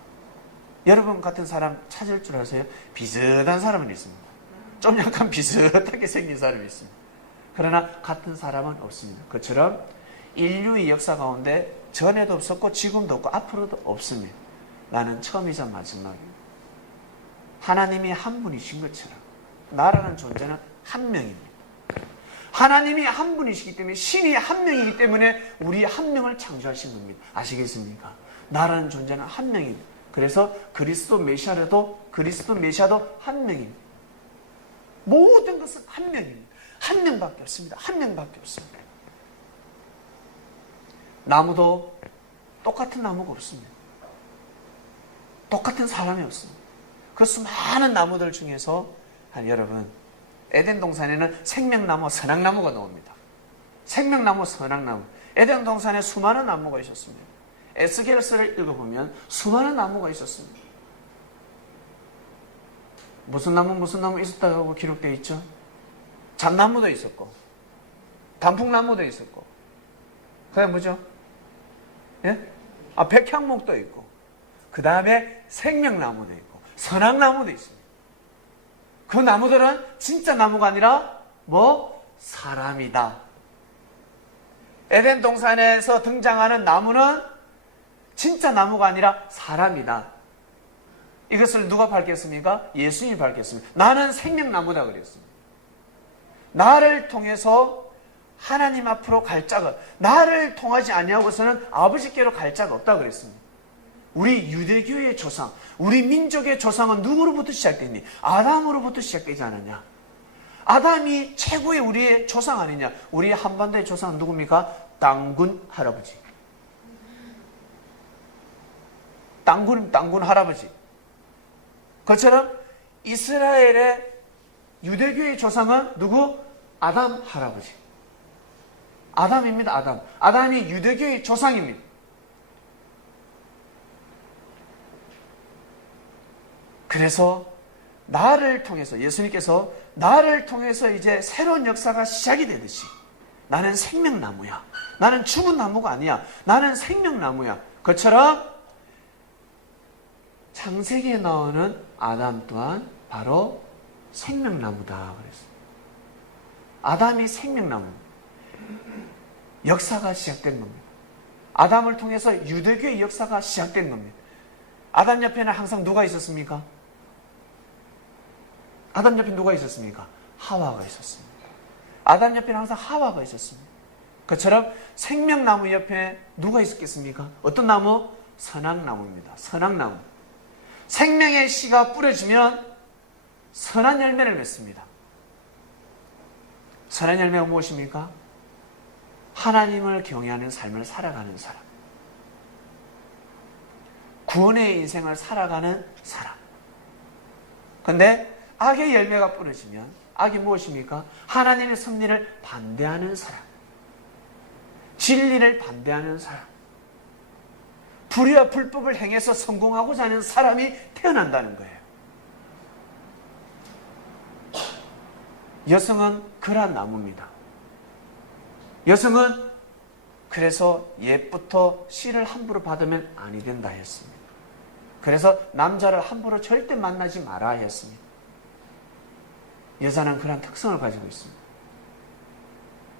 여러분 같은 사람 찾을 줄 아세요? 비슷한 사람은 있습니다. 좀 약간 비슷하게 생긴 사람이 있습니다. 그러나 같은 사람은 없습니다. 그처럼 인류의 역사 가운데 전에도 없었고 지금도 없고 앞으로도 없습니다. 나는 처음이자 마지막입니다. 하나님이 한 분이신 것처럼 나라는 존재는 한 명입니다. 하나님이 한 분이시기 때문에 신이 한 명이기 때문에 우리 한 명을 창조하신 겁니다. 아시겠습니까? 나라는 존재는 한 명입니다. 그래서 그리스도 메시아도 한 명입니다. 모든 것은 한 명입니다. 한 명밖에 없습니다. 한 명밖에 없습니다. 나무도 똑같은 나무가 없습니다. 똑같은 사람이 없습니다. 그 수많은 나무들 중에서 여러분 에덴 동산에는 생명나무, 선악나무가 나옵니다. 생명나무, 선악나무. 에덴 동산에 수많은 나무가 있었습니다. 에스겔서를 읽어보면 수많은 나무가 있었습니다. 무슨 나무 있었다고 기록되어 있죠? 잣나무도 있었고 단풍나무도 있었고 그다음에 뭐죠? 예? 백향목도 있고 그 다음에 생명나무도 있고 선악나무도 있습니다. 그 나무들은 진짜 나무가 아니라 사람이다. 에덴 동산에서 등장하는 나무는 진짜 나무가 아니라 사람이다. 이것을 누가 밝혔습니까? 예수님이 밝혔습니다. 나는 생명나무다 그랬습니다. 나를 통해서 하나님 앞으로 갈 자가, 나를 통하지 아니하고서는 아버지께로 갈 자가 없다 그랬습니다. 우리 유대교의 조상, 우리 민족의 조상은 누구로부터 시작됐니? 아담으로부터 시작되지 않았냐? 아담이 최고의 우리의 조상 아니냐? 우리 한반도의 조상은 누굽니까? 땅군 할아버지. 땅군 할아버지. 그처럼 이스라엘의 유대교의 조상은 누구? 아담 할아버지. 아담입니다. 아담. 아담이 유대교의 조상입니다. 그래서 나를 통해서 예수님께서 나를 통해서 이제 새로운 역사가 시작이 되듯이 나는 생명나무야. 나는 죽은 나무가 아니야. 나는 생명나무야. 그처럼 창세기에 나오는 아담 또한 바로 생명나무다 그랬어요. 아담이 생명나무. 역사가 시작된 겁니다. 아담을 통해서 유대교의 역사가 시작된 겁니다. 아담 옆에는 항상 누가 있었습니까? 아담 옆에 누가 있었습니까? 하와가 있었습니다. 아담 옆에는 항상 하와가 있었습니다. 그처럼 생명나무 옆에 누가 있었겠습니까? 어떤 나무? 선악나무입니다. 선악나무. 생명의 씨가 뿌려지면 선한 열매를 맺습니다. 선한 열매가 무엇입니까? 하나님을 경외하는 삶을 살아가는 사람. 구원의 인생을 살아가는 사람. 그런데 악의 열매가 뿌려지면 악이 무엇입니까? 하나님의 섭리를 반대하는 사람. 진리를 반대하는 사람. 불의와 불법을 행해서 성공하고자 하는 사람이 태어난다는 거예요. 여성은 그러한 나무입니다. 여성은 그래서 옛부터 씨를 함부로 받으면 아니 된다 했습니다. 그래서 남자를 함부로 절대 만나지 마라 했습니다. 여자는 그런 특성을 가지고 있습니다.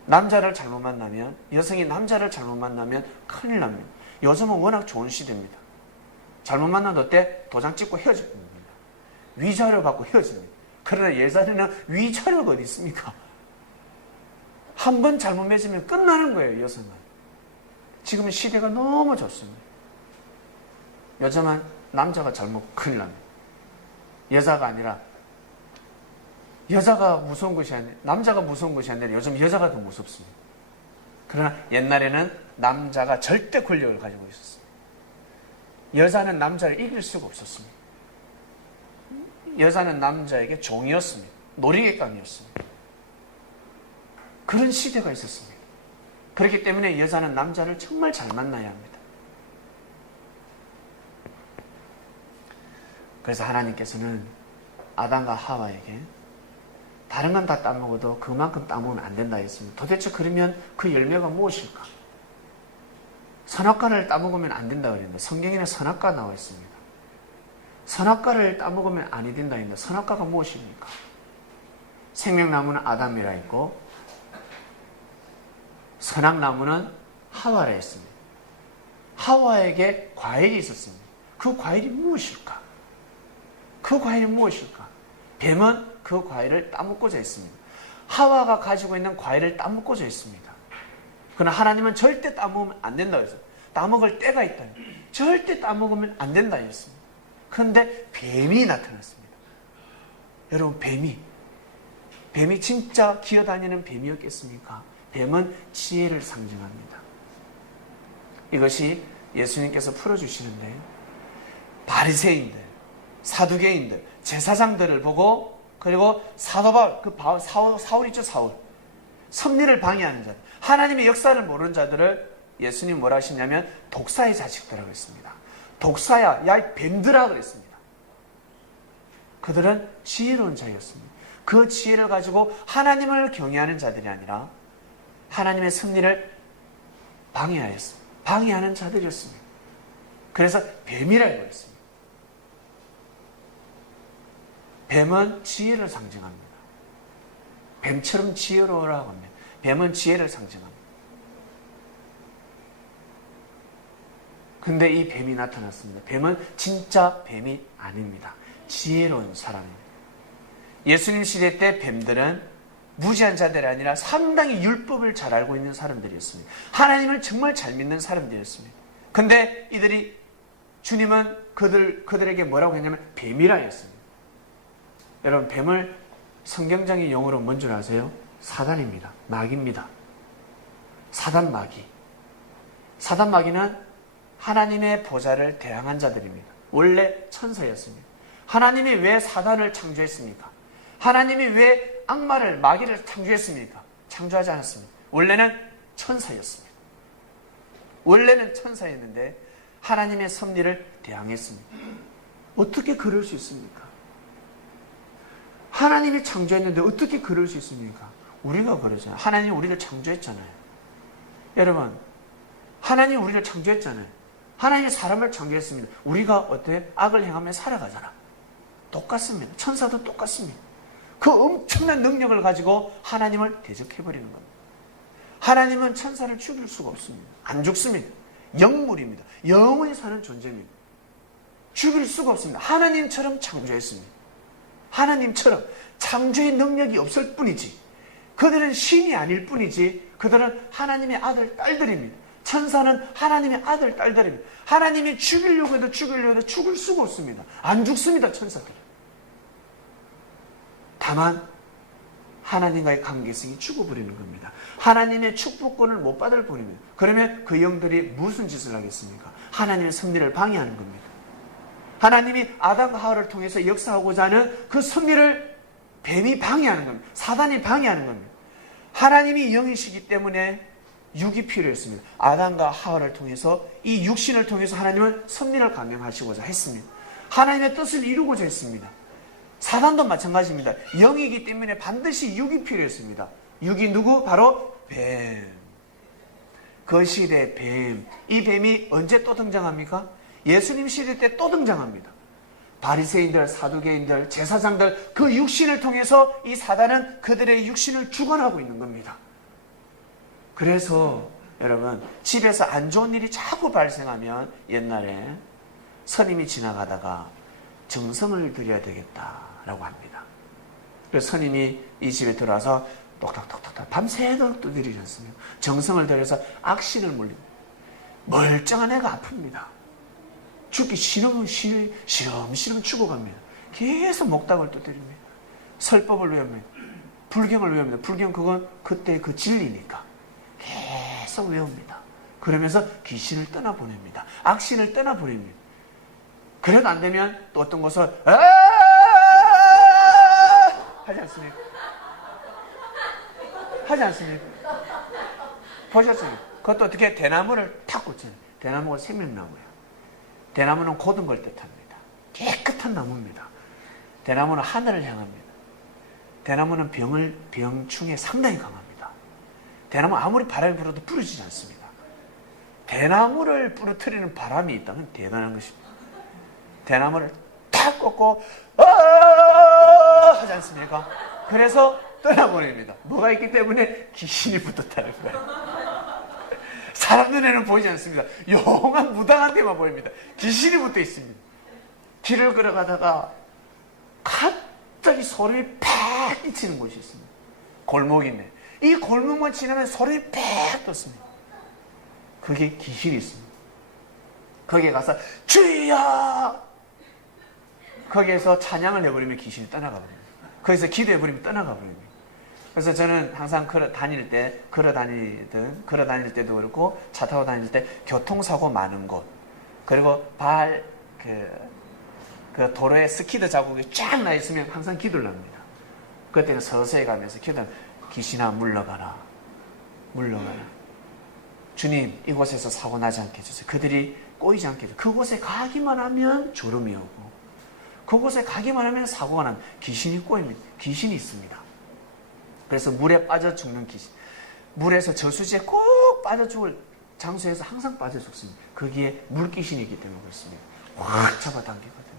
남자를 잘못 만나면, 여성이 남자를 잘못 만나면 큰일 납니다. 요즘은 워낙 좋은 시대입니다. 잘못 만나면 어때? 도장 찍고 헤어집니다. 위자료 받고 헤어집니다. 그러나 예전에는 위자료가 어디 있습니까? 한 번 잘못 맺으면 끝나는 거예요, 여성은. 지금은 시대가 너무 좋습니다. 요즘은 남자가 잘못 큰일 납니다. 여자가 아니라, 여자가 무서운 것이 아니라, 남자가 무서운 것이 아니라 요즘 여자가 더 무섭습니다. 그러나 옛날에는 남자가 절대 권력을 가지고 있었습니다. 여자는 남자를 이길 수가 없었습니다. 여자는 남자에게 종이었습니다. 놀이개감이었습니다. 그런 시대가 있었습니다. 그렇기 때문에 여자는 남자를 정말 잘 만나야 합니다. 그래서 하나님께서는 아담과 하와에게 다른 건 다 따먹어도 그만큼 따먹으면 안 된다 했습니다. 도대체 그러면 그 열매가 무엇일까? 선악과를 따먹으면 안 된다 그랬는데 성경에는 선악과 나와 있습니다. 선악과를 따먹으면 아니 된다 했는데 선악과가 무엇입니까? 생명나무는 아담이라 했고 선악나무는 하와라 했습니다. 하와에게 과일이 있었습니다. 그 과일이 무엇일까? 그 과일이 무엇일까? 뱀은 그 과일을 따먹고자 했습니다. 하와가 가지고 있는 과일을 따먹고자 했습니다. 그러나 하나님은 절대 따먹으면 안 된다고 했어요. 따먹을 때가 있다. 절대 따먹으면 안 된다 했습니다. 그런데 뱀이 나타났습니다. 여러분, 뱀이 진짜 기어다니는 뱀이었겠습니까? 뱀은 지혜를 상징합니다. 이것이 예수님께서 풀어주시는데 바리새인들, 사두개인들, 제사장들을 보고 그리고 사도 바울, 사울 있죠, 사울. 섭리를 방해하는 자들, 하나님의 역사를 모르는 자들을 예수님 뭐라 하시냐면 독사의 자식들이라고 했습니다. 독사야, 야 이 뱀들아 그랬습니다. 그들은 지혜로운 자였습니다. 그 지혜를 가지고 하나님을 경외하는 자들이 아니라 하나님의 섭리를 방해하였습니다. 방해하는 자들이었습니다. 그래서 뱀이라고 했습니다. 뱀은 지혜를 상징합니다. 뱀처럼 지혜로우라고 합니다. 뱀은 지혜를 상징합니다. 근데 이 뱀이 나타났습니다. 뱀은 진짜 뱀이 아닙니다. 지혜로운 사람입니다. 예수님 시대 때 뱀들은 무지한 자들이 아니라 상당히 율법을 잘 알고 있는 사람들이었습니다. 하나님을 정말 잘 믿는 사람들이었습니다. 근데 이들이 주님은 그들에게 뭐라고 했냐면 뱀이라 했습니다. 여러분, 뱀을 성경적인 용어로 뭔 줄 아세요? 사단입니다. 마귀입니다. 사단 마귀. 사단 마귀는 하나님의 보좌를 대항한 자들입니다. 원래 천사였습니다. 하나님이 왜 사단을 창조했습니까? 하나님이 왜 악마를, 마귀를 창조했습니까? 창조하지 않았습니다. 원래는 천사였습니다. 원래는 천사였는데 하나님의 섭리를 대항했습니다. 어떻게 그럴 수 있습니까? 하나님이 창조했는데 어떻게 그럴 수 있습니까? 우리가 그러잖아요. 하나님이 우리를 창조했잖아요. 여러분, 하나님이 우리를 창조했잖아요. 하나님이 사람을 창조했습니다. 우리가 어때? 악을 행하며 살아가잖아. 똑같습니다. 천사도 똑같습니다. 그 엄청난 능력을 가지고 하나님을 대적해버리는 겁니다. 하나님은 천사를 죽일 수가 없습니다. 안 죽습니다. 영물입니다. 영원히 사는 존재입니다. 죽일 수가 없습니다. 하나님처럼 창조했습니다. 하나님처럼 창조의 능력이 없을 뿐이지, 그들은 신이 아닐 뿐이지, 그들은 하나님의 아들, 딸들입니다. 천사는 하나님의 아들, 딸들입니다. 하나님이 죽이려고 해도 죽을 수가 없습니다. 안 죽습니다, 천사들은. 다만 하나님과의 관계성이 죽어버리는 겁니다. 하나님의 축복권을 못 받을 뿐입니다. 그러면 그 영들이 무슨 짓을 하겠습니까? 하나님의 섭리를 방해하는 겁니다. 하나님이 아담과 하와를 통해서 역사하고자 하는 그 섭리를 뱀이 방해하는 겁니다. 사단이 방해하는 겁니다. 하나님이 영이시기 때문에 육이 필요했습니다. 아담과 하와를 통해서 이 육신을 통해서 하나님은 섭리를 강행하시고자 했습니다. 하나님의 뜻을 이루고자 했습니다. 사단도 마찬가지입니다. 영이기 때문에 반드시 육이 필요했습니다. 육이 누구? 바로 뱀. 그 시대 뱀. 이 뱀이 언제 또 등장합니까? 예수님 시대 때 또 등장합니다. 바리새인들, 사두개인들, 제사장들 그 육신을 통해서 이 사단은 그들의 육신을 주관하고 있는 겁니다. 그래서 여러분 집에서 안 좋은 일이 자꾸 발생하면 옛날에 스님이 지나가다가 정성을 들여야 되겠다라고 합니다. 그래서 스님이 이 집에 들어와서 똑딱똑딱 밤새도록 두드리지 않습니까? 정성을 들여서 악신을 물리고 멀쩡한 애가 아픕니다. 죽기 싫으면 시름시름 죽어갑니다. 계속 목닥을 두드립니다. 설법을 외웁니다. 불경을 외웁니다. 불경 그건 그때 그 진리니까 계속 외웁니다. 그러면서 귀신을 떠나보냅니다. 악신을 떠나보냅니다. 그래도 안 되면 또 어떤 곳을 하지 않습니까? 하지 않습니까? 보셨어요? 그것도 어떻게 대나무를 탁 꽂혀요. 대나무가 생명나무예요. 대나무는 고든 걸 뜻합니다. 깨끗한 나무입니다. 대나무는 하늘을 향합니다. 대나무는 병충해 상당히 강합니다. 대나무 아무리 바람이 불어도 부러지지 않습니다. 대나무를 부러뜨리는 바람이 있다면 대단한 것입니다. 대나무를 탁 꽂고 하지 않습니까? 그래서 떠나보냅니다. 뭐가 있기 때문에 귀신이 붙었다는 거예요. 사람 눈에는 보이지 않습니다. 용한 무당한 데만 보입니다. 귀신이 붙어 있습니다. 길을 걸어가다가 갑자기 소름이 팍 끼치는 곳이 있습니다. 골목이네. 이 골목만 지나면 소름이 팍 떴습니다. 거기에 귀신이 있습니다. 거기에 가서 주여! 거기에서 찬양을 해버리면 귀신이 떠나가 버립니다. 거기서 기도해버리면 떠나가 버립니다. 그래서 저는 항상 걸어 다닐 때도 그렇고 차 타고 다닐 때 교통사고 많은 곳, 그리고 그 도로에 스키드 자국이 쫙 나 있으면 항상 기도를 합니다. 그때는 서서히 가면서 귀신아 물러가라. 주님 이곳에서 사고 나지 않게 해주세요. 그들이 꼬이지 않게 해주세요. 그곳에 가기만 하면 졸음이 오고 그곳에 가기만 하면 사고가 난 귀신이 꼬입니다. 귀신이 있습니다. 그래서 물에 빠져 죽는 귀신, 물에서 저수지에 꼭 빠져 죽을 장소에서 항상 빠져 죽습니다. 거기에 물귀신이 있기 때문에 그렇습니다. 확 잡아당기거든요.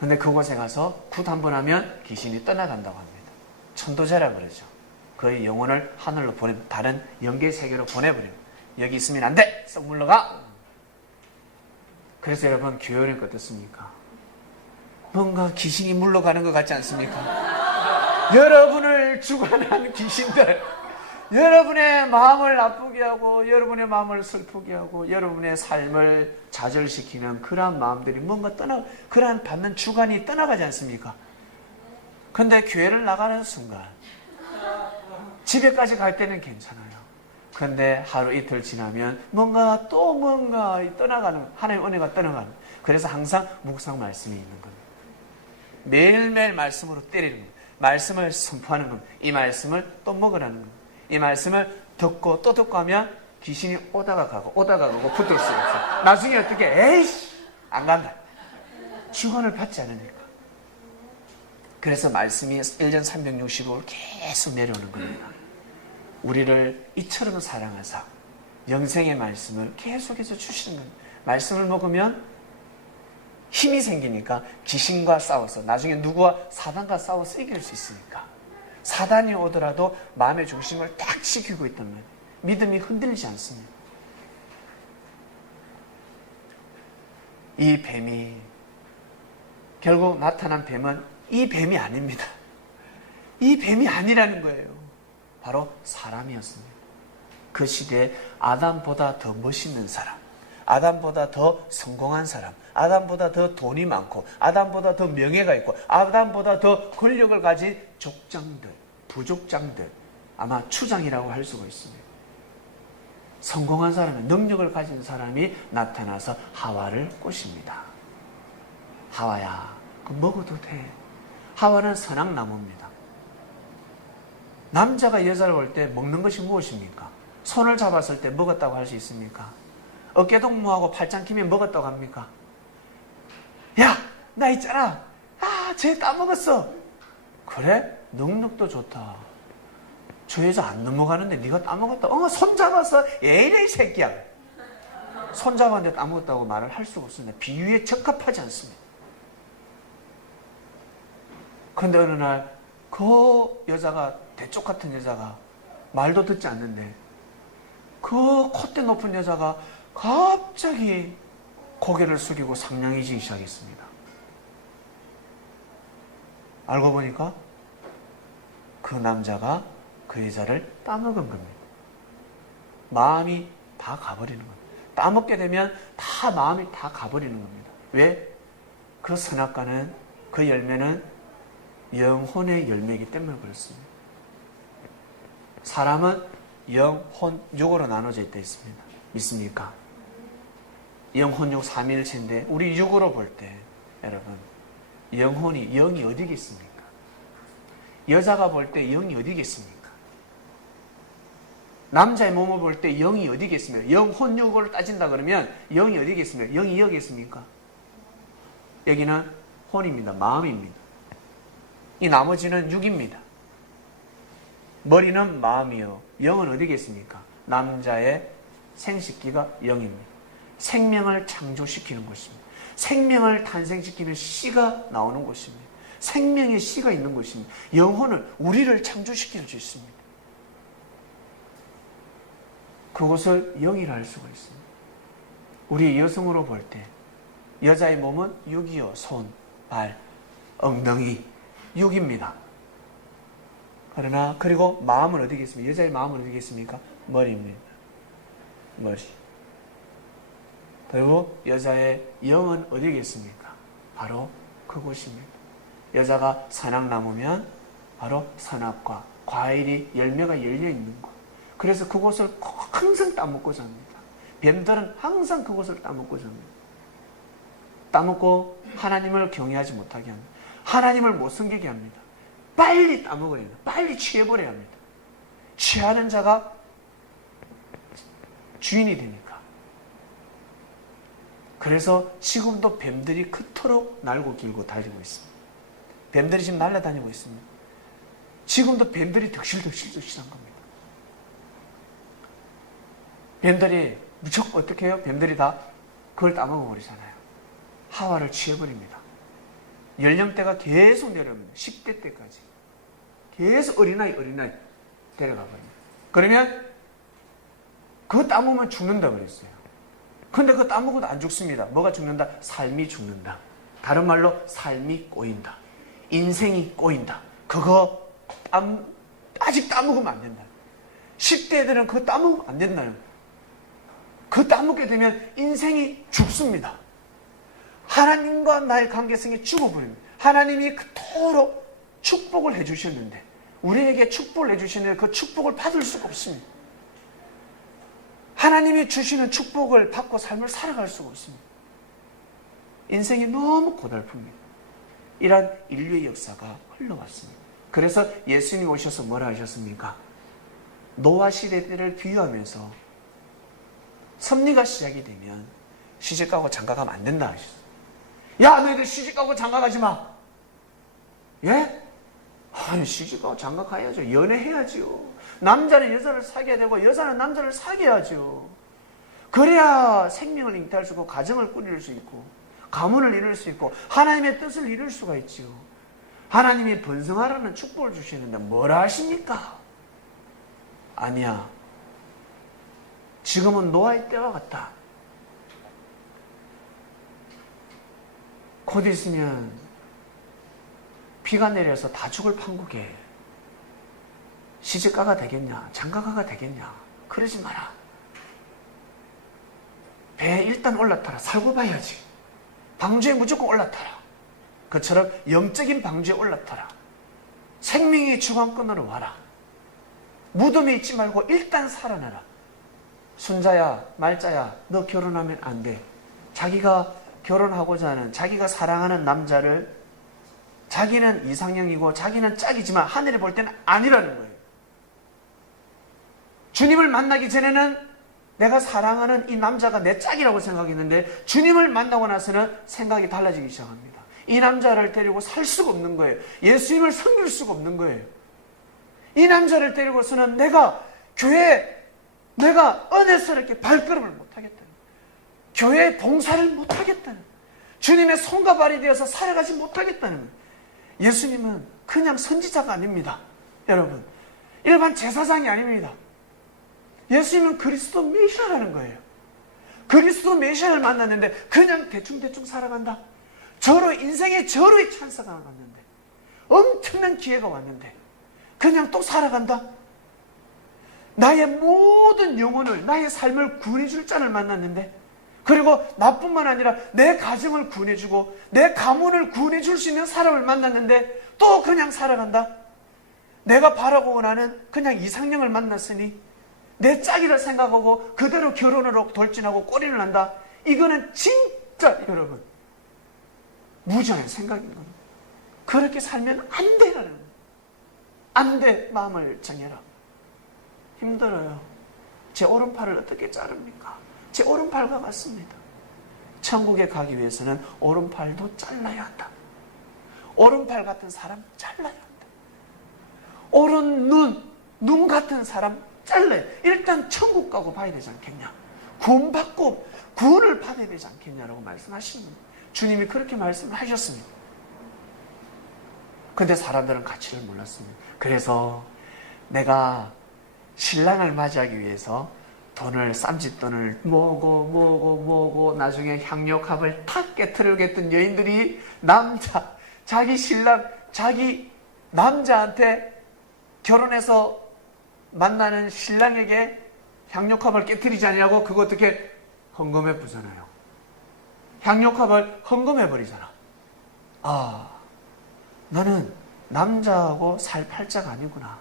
근데 그곳에 가서 굿 한 번 하면 귀신이 떠나간다고 합니다. 천도제라 그러죠. 그의 영혼을 하늘로 다른 영계 세계로 보내버립니다. 여기 있으면 안 돼! 썩 물러가! 그래서 여러분 교회는 어떻습니까? 뭔가 귀신이 물러가는 것 같지 않습니까? 여러분을 주관하는 귀신들, 여러분의 마음을 나쁘게 하고 여러분의 마음을 슬프게 하고 여러분의 삶을 좌절시키는 그러한 마음들이 뭔가 그러한 받는 주관이 떠나가지 않습니까? 근데 교회를 나가는 순간 집에까지 갈 때는 괜찮아요. 근데 하루 이틀 지나면 뭔가 떠나가는, 하나님의 은혜가 떠나가는. 그래서 항상 묵상 말씀이 있는 겁니다. 매일매일 말씀으로 때리는 겁니다. 말씀을 선포하는 겁니다. 이 말씀을 또 먹으라는 겁니다. 이 말씀을 듣고 또 듣고 하면 귀신이 오다가 가고 붙을 수가 없어요. 나중에 어떻게 에이씨 안 간다. 주관을 받지 않으니까. 그래서 말씀이 1년 365일 계속 내려오는 겁니다. 우리를 이처럼 사랑하사 영생의 말씀을 계속해서 주시는 겁니다. 말씀을 먹으면 힘이 생기니까 귀신과 싸워서 나중에 누구와 사단과 싸워서 이길 수 있으니까 사단이 오더라도 마음의 중심을 딱 지키고 있단 말이에요. 믿음이 흔들리지 않습니다. 이 뱀이 결국 나타난 뱀은 이 뱀이 아닙니다. 이 뱀이 아니라는 거예요. 바로 사람이었습니다. 그 시대에 아담보다 더 멋있는 사람, 아담보다 더 성공한 사람, 아담보다 더 돈이 많고 아담보다 더 명예가 있고 아담보다 더 권력을 가진 족장들, 부족장들, 아마 추장이라고 할 수가 있습니다. 성공한 사람의 능력을 가진 사람이 나타나서 하와를 꼬십니다. 하와야, 그거 먹어도 돼. 하와는 선악나무입니다. 남자가 여자를 볼 때 먹는 것이 무엇입니까? 손을 잡았을 때 먹었다고 할 수 있습니까? 어깨 동무하고 팔짱 끼면 먹었다고 합니까? 야, 나 있잖아. 쟤 따먹었어. 그래? 넉넉도 좋다. 저 여자 안 넘어가는데 네가 따먹었다. 손 잡았어. 에이, 이 새끼야. 손 잡았는데 따먹었다고 말을 할 수가 없습니다. 비유에 적합하지 않습니다. 그런데 어느 날 그 여자가, 대쪽 같은 여자가 말도 듣지 않는데 그 콧대 높은 여자가 갑자기 고개를 숙이고 상냥해지기 시작했습니다. 알고 보니까 그 남자가 그 여자를 따먹은 겁니다. 마음이 다 가버리는 겁니다. 따먹게 되면 다 마음이 다 가버리는 겁니다. 왜? 그 선악과는, 그 열매는 영혼의 열매이기 때문에 그렇습니다. 사람은 영, 혼, 육으로 나눠져 있다 있습니다. 믿습니까? 영혼, 육, 삼위일체인데 우리 육으로 볼 때 여러분, 영혼이, 영이 어디겠습니까? 여자가 볼 때 영이 어디겠습니까? 남자의 몸을 볼 때 영이 어디겠습니까? 영혼, 육으로 따진다 그러면 영이 어디겠습니까? 영이 여기겠습니까? 여기는 혼입니다. 마음입니다. 이 나머지는 육입니다. 머리는 마음이요. 영은 어디겠습니까? 남자의 생식기가 영입니다. 생명을 창조시키는 곳입니다. 생명을 탄생시키는 씨가 나오는 곳입니다. 생명의 씨가 있는 곳입니다. 영혼은 우리를 창조시킬 수 있습니다. 그것을 영이라 할 수가 있습니다. 우리 여성으로 볼 때 여자의 몸은 육이요. 손, 발, 엉덩이, 육입니다. 그러나 그리고 마음은 어디겠습니까? 여자의 마음은 어디겠습니까? 머리입니다. 머리. 그리고 여자의 영은 어디겠습니까? 바로 그곳입니다. 여자가 선악나무면 바로 선악과 과일이, 열매가 열려있는 곳. 그래서 그곳을 항상 따먹고자 합니다. 뱀들은 항상 그곳을 따먹고자 합니다. 따먹고 하나님을 경외하지 못하게 합니다. 하나님을 못 섬기게 합니다. 빨리 따먹어야 합니다. 빨리 취해버려야 합니다. 취하는 자가 주인이 되니까. 그래서 지금도 뱀들이 그토록 날고 길고 달리고 있습니다. 뱀들이 지금 날아다니고 있습니다. 지금도 뱀들이 득실득실한 겁니다. 뱀들이 무조건 어떻게 해요? 뱀들이 다 그걸 따먹어버리잖아요. 하와를 취해버립니다. 연령대가 계속 내려옵니다. 10대 때까지. 계속 어린아이 데려가 버립니다. 그러면 그거 따먹으면 죽는다 그랬어요. 근데 그거 따먹어도 안 죽습니다. 뭐가 죽는다? 삶이 죽는다. 다른 말로 삶이 꼬인다. 인생이 꼬인다. 그거 아직 따먹으면 안 된다. 10대 애들은 그거 따먹으면 안 된다는 거예요. 그거 따먹게 되면 인생이 죽습니다. 하나님과 나의 관계성이 죽어버립니다. 하나님이 그토록 축복을 해주셨는데, 우리에게 축복을 해주시는데 그 축복을 받을 수가 없습니다. 하나님이 주시는 축복을 받고 삶을 살아갈 수가 없습니다. 인생이 너무 고달픕니다. 이러한 인류의 역사가 흘러왔습니다. 그래서 예수님이 오셔서 뭐라 하셨습니까? 노아 시대 때를 비유하면서 섭리가 시작이 되면 시집가고 장가가면 안 된다 하셨어요. 야, 너희들 시집가고 장가가지 마. 예? 아니, 시집가고 장가가야죠. 연애해야죠. 남자는 여자를 사귀어야 되고 여자는 남자를 사귀어야죠. 그래야 생명을 잉태할 수 있고 가정을 꾸릴 수 있고 가문을 이룰 수 있고 하나님의 뜻을 이룰 수가 있죠. 하나님이 번성하라는 축복을 주시는데 뭐라 하십니까? 아니야. 지금은 노아의 때와 같다. 곧 있으면 비가 내려서 다 죽을 판국에 시집가가 되겠냐? 장가가가 되겠냐? 그러지 마라. 배에 일단 올라타라. 살고 봐야지. 방주에 무조건 올라타라. 그처럼 영적인 방주에 올라타라. 생명의 주관권으로 와라. 무덤에 있지 말고 일단 살아나라. 순자야, 말자야, 너 결혼하면 안 돼. 자기가 결혼하고자 하는, 자기가 사랑하는 남자를 자기는 이상형이고 자기는 짝이지만 하늘에 볼 때는 아니라는 거예요. 주님을 만나기 전에는 내가 사랑하는 이 남자가 내 짝이라고 생각했는데 주님을 만나고 나서는 생각이 달라지기 시작합니다. 이 남자를 데리고 살 수가 없는 거예요. 예수님을 섬길 수가 없는 거예요. 이 남자를 데리고서는 내가 교회에 내가 은혜스럽게 발걸음을 못하겠다는 거예요. 교회에 봉사를 못하겠다는 거예요. 주님의 손과 발이 되어서 살아가지 못하겠다는 거예요. 예수님은 그냥 선지자가 아닙니다. 여러분, 일반 제사장이 아닙니다. 예수님은 그리스도 메시아라는 거예요. 그리스도 메시아를 만났는데 그냥 대충 살아간다. 인생의 저로의 찬스가 왔는데, 엄청난 기회가 왔는데 그냥 또 살아간다. 나의 모든 영혼을, 나의 삶을 구원해줄 자를 만났는데, 그리고 나뿐만 아니라 내 가정을 구원해주고 내 가문을 구원해줄 수 있는 사람을 만났는데 또 그냥 살아간다. 내가 바라고 원하는 그냥 이상형을 만났으니 내 짝이라 생각하고 그대로 결혼으로 돌진하고 꼬리를 난다. 이거는 진짜 여러분 무지한 생각인 겁니다. 그렇게 살면 안 되라는 거예요. 안 돼. 마음을 정해라. 힘들어요. 제 오른팔을 어떻게 자릅니까? 제 오른팔과 같습니다. 천국에 가기 위해서는 오른팔도 잘라야 한다. 오른팔 같은 사람 잘라야 한다. 오른 눈 같은 사람 잘라야. 일단 천국 가고 봐야 되지 않겠냐. 구원받고 구원을 받아야 되지 않겠냐라고 말씀하시는 거예요. 주님이 그렇게 말씀을 하셨습니다. 근데 사람들은 가치를 몰랐습니다. 그래서 내가 신랑을 맞이하기 위해서 쌈짓돈을 모으고 나중에 향료컵을 탁 깨트리려고 했던 여인들이 자기 신랑, 자기 남자한테 결혼해서 만나는 신랑에게 향료컵을 깨트리지 않냐고 그거 어떻게 헌금해 부잖아요. 향료컵을 헌금해 버리잖아. 아, 나는 남자하고 살 팔자가 아니구나.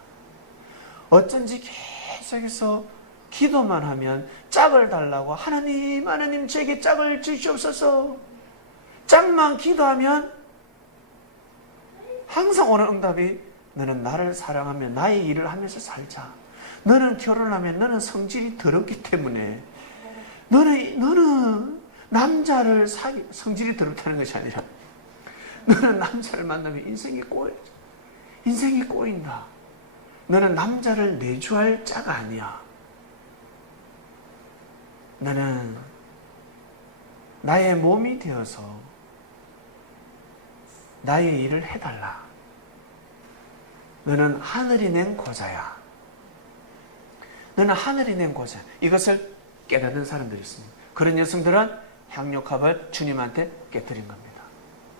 어쩐지 계속해서 기도만 하면 짝을 달라고 하나님 제게 짝을 주시옵소서. 짝만 기도하면 항상 오는 응답이 너는 나를 사랑하며 나의 일을 하면서 살자. 너는 결혼하면 너는 성질이 더럽기 때문에 너는 남자를 성질이 더럽다는 것이 아니라 너는 남자를 만나면 인생이 꼬인다. 너는 남자를 내주할 자가 아니야. 너는 나의 몸이 되어서 나의 일을 해달라. 너는 하늘이 낸 고자야. 너는 하늘이 낸 고자야. 이것을 깨닫는 사람들이 있습니다. 그런 여성들은 향료컵을 주님한테 깨뜨린 겁니다.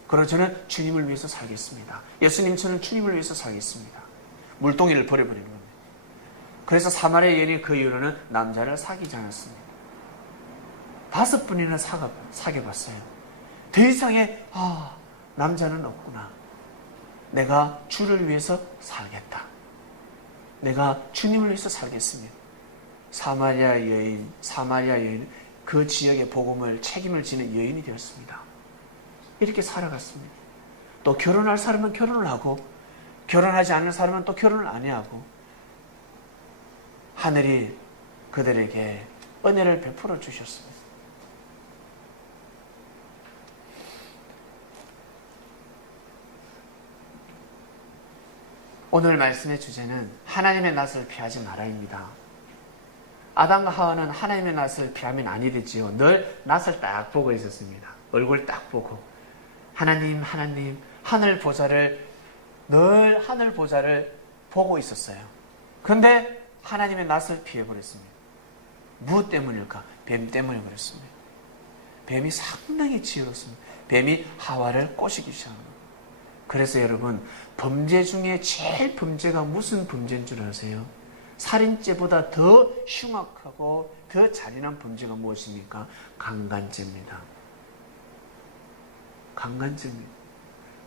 그러나 저는 주님을 위해서 살겠습니다. 예수님처럼 주님을 위해서 살겠습니다. 물동이를 버려버리는 겁니다. 그래서 사마리아 여인이 그 이후로는 남자를 사귀지 않았습니다. 5번이나 사귀어봤어요. 더 이상의 남자는 없구나. 내가 주를 위해서 살겠다. 내가 주님을 위해서 살겠습니다. 사마리아 여인 그 지역의 복음을 책임을 지는 여인이 되었습니다. 이렇게 살아갔습니다. 또 결혼할 사람은 결혼을 하고 결혼하지 않는 사람은 또 결혼을 안 해하고 하늘이 그들에게 은혜를 베풀어 주셨습니다. 오늘 말씀의 주제는 하나님의 낯을 피하지 마라입니다. 아담과 하와는 하나님의 낯을 피하면 아니 되지요. 늘 낯을 딱 보고 있었습니다. 얼굴 딱 보고 하나님 하늘 보좌를 보고 있었어요. 그런데 하나님의 낯을 피해버렸습니다. 무엇 때문일까? 뱀 때문에 그랬습니다. 뱀이 상당히 지혜롭습니다. 뱀이 하와를 꼬시기 시작합니다. 그래서 여러분, 범죄 중에 제일 범죄가 무슨 범죄인 줄 아세요? 살인죄보다 더 흉악하고 더 잔인한 범죄가 무엇입니까? 강간죄입니다. 강간죄입니다.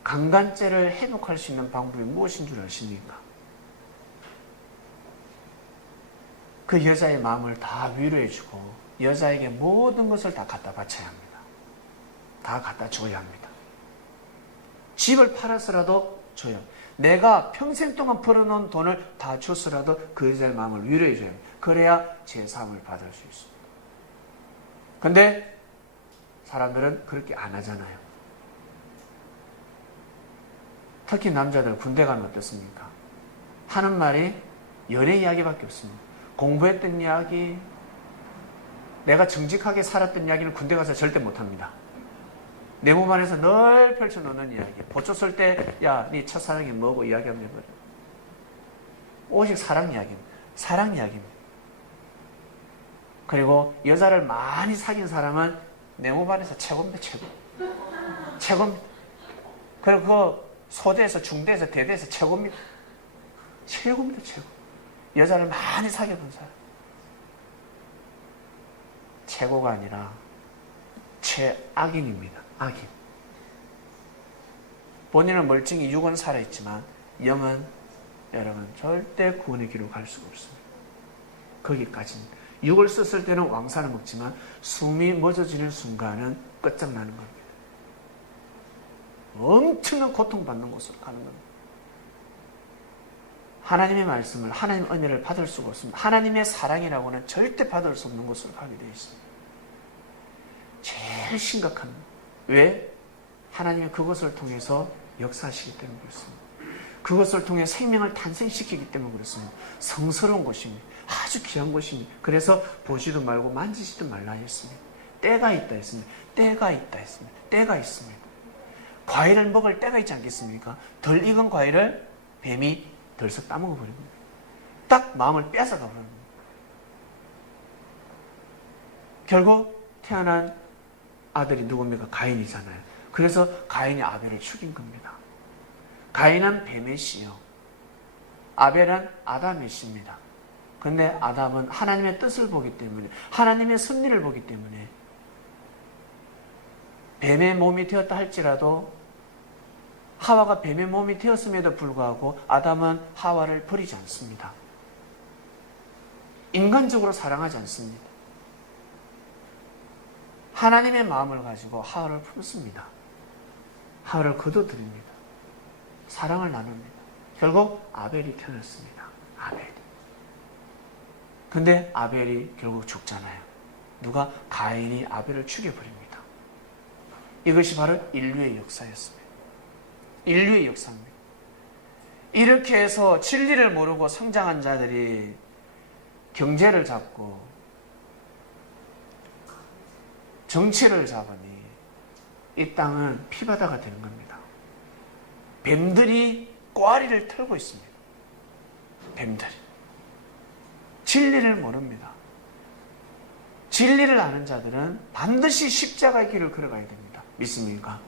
강간죄를 해독할 수 있는 방법이 무엇인 줄 아십니까? 그 여자의 마음을 다 위로해주고 여자에게 모든 것을 다 갖다 바쳐야 합니다. 다 갖다 줘야 합니다. 집을 팔아서라도 줘요. 내가 평생 동안 벌어놓은 돈을 다 줬어라도 그 여자의 마음을 위로해줘야 합니다. 그래야 제사함을 받을 수 있습니다. 근데 사람들은 그렇게 안 하잖아요. 특히 남자들 군대 가면 어떻습니까? 하는 말이 연애 이야기밖에 없습니다. 공부했던 이야기, 내가 정직하게 살았던 이야기는 군대 가서 절대 못합니다. 내 몸 안에서 늘 펼쳐놓는 이야기. 보초 쓸 때, 야, 네 첫사랑이 뭐고 이야기하면 해버려. 오직 사랑 이야기입니다. 사랑 이야기입니다. 그리고 여자를 많이 사귄 사람은 내 몸 안에서 최고입니다. 최고입니다. 그리고 그 소대에서 중대에서 대대에서 최고입니다. 최고입니다. 최고. 여자를 많이 사귀어본 사람. 최고가 아니라 최악인입니다. 악인. 본인은 멀쩡히 육은 살아있지만 영은 여러분 절대 구원의 길로 갈 수가 없습니다. 거기까지입니다. 육을 썼을 때는 왕산을 먹지만 숨이 멎어지는 순간은 끝장나는 겁니다. 엄청난 고통받는 곳으로 가는 겁니다. 하나님의 말씀을, 하나님의 은혜를 받을 수가 없습니다. 하나님의 사랑이라고는 절대 받을 수 없는 곳으로 가게 되어 있습니다. 제일 심각합니다. 왜? 하나님이 그것을 통해서 역사하시기 때문에 그렇습니다. 그것을 통해 생명을 탄생시키기 때문에 그렇습니다. 성스러운 곳입니다. 아주 귀한 곳입니다. 그래서 보지도 말고 만지지도 말라 했습니다. 때가 있다 했습니다. 때가 있다 했습니다. 때가 있습니다. 과일을 먹을 때가 있지 않겠습니까? 덜 익은 과일을 뱀이 덜썩 따먹어 버립니다. 딱 마음을 뺏어가 버립니다. 결국 태어난 아들이 누굽니까? 가인이잖아요. 그래서 가인이 아벨을 죽인 겁니다. 가인은 뱀의 씨요. 아벨은 아담의 씨입니다. 그런데 아담은 하나님의 뜻을 보기 때문에, 하나님의 섭리를 보기 때문에 뱀의 몸이 되었다 할지라도 하와가 뱀의 몸이 되었음에도 불구하고 아담은 하와를 버리지 않습니다. 인간적으로 사랑하지 않습니다. 하나님의 마음을 가지고 하와를 품습니다. 하와를 거둬들입니다. 사랑을 나눕니다. 결국 아벨이 태어났습니다. 아벨이. 근데 아벨이 결국 죽잖아요. 누가? 가인이 아벨을 죽여버립니다. 이것이 바로 인류의 역사였습니다. 인류의 역사입니다. 이렇게 해서 진리를 모르고 성장한 자들이 경제를 잡고 정치를 잡으니 이 땅은 피바다가 되는 겁니다. 뱀들이 꽈리를 털고 있습니다. 뱀들이. 진리를 모릅니다. 진리를 아는 자들은 반드시 십자가의 길을 걸어가야 됩니다. 믿습니까?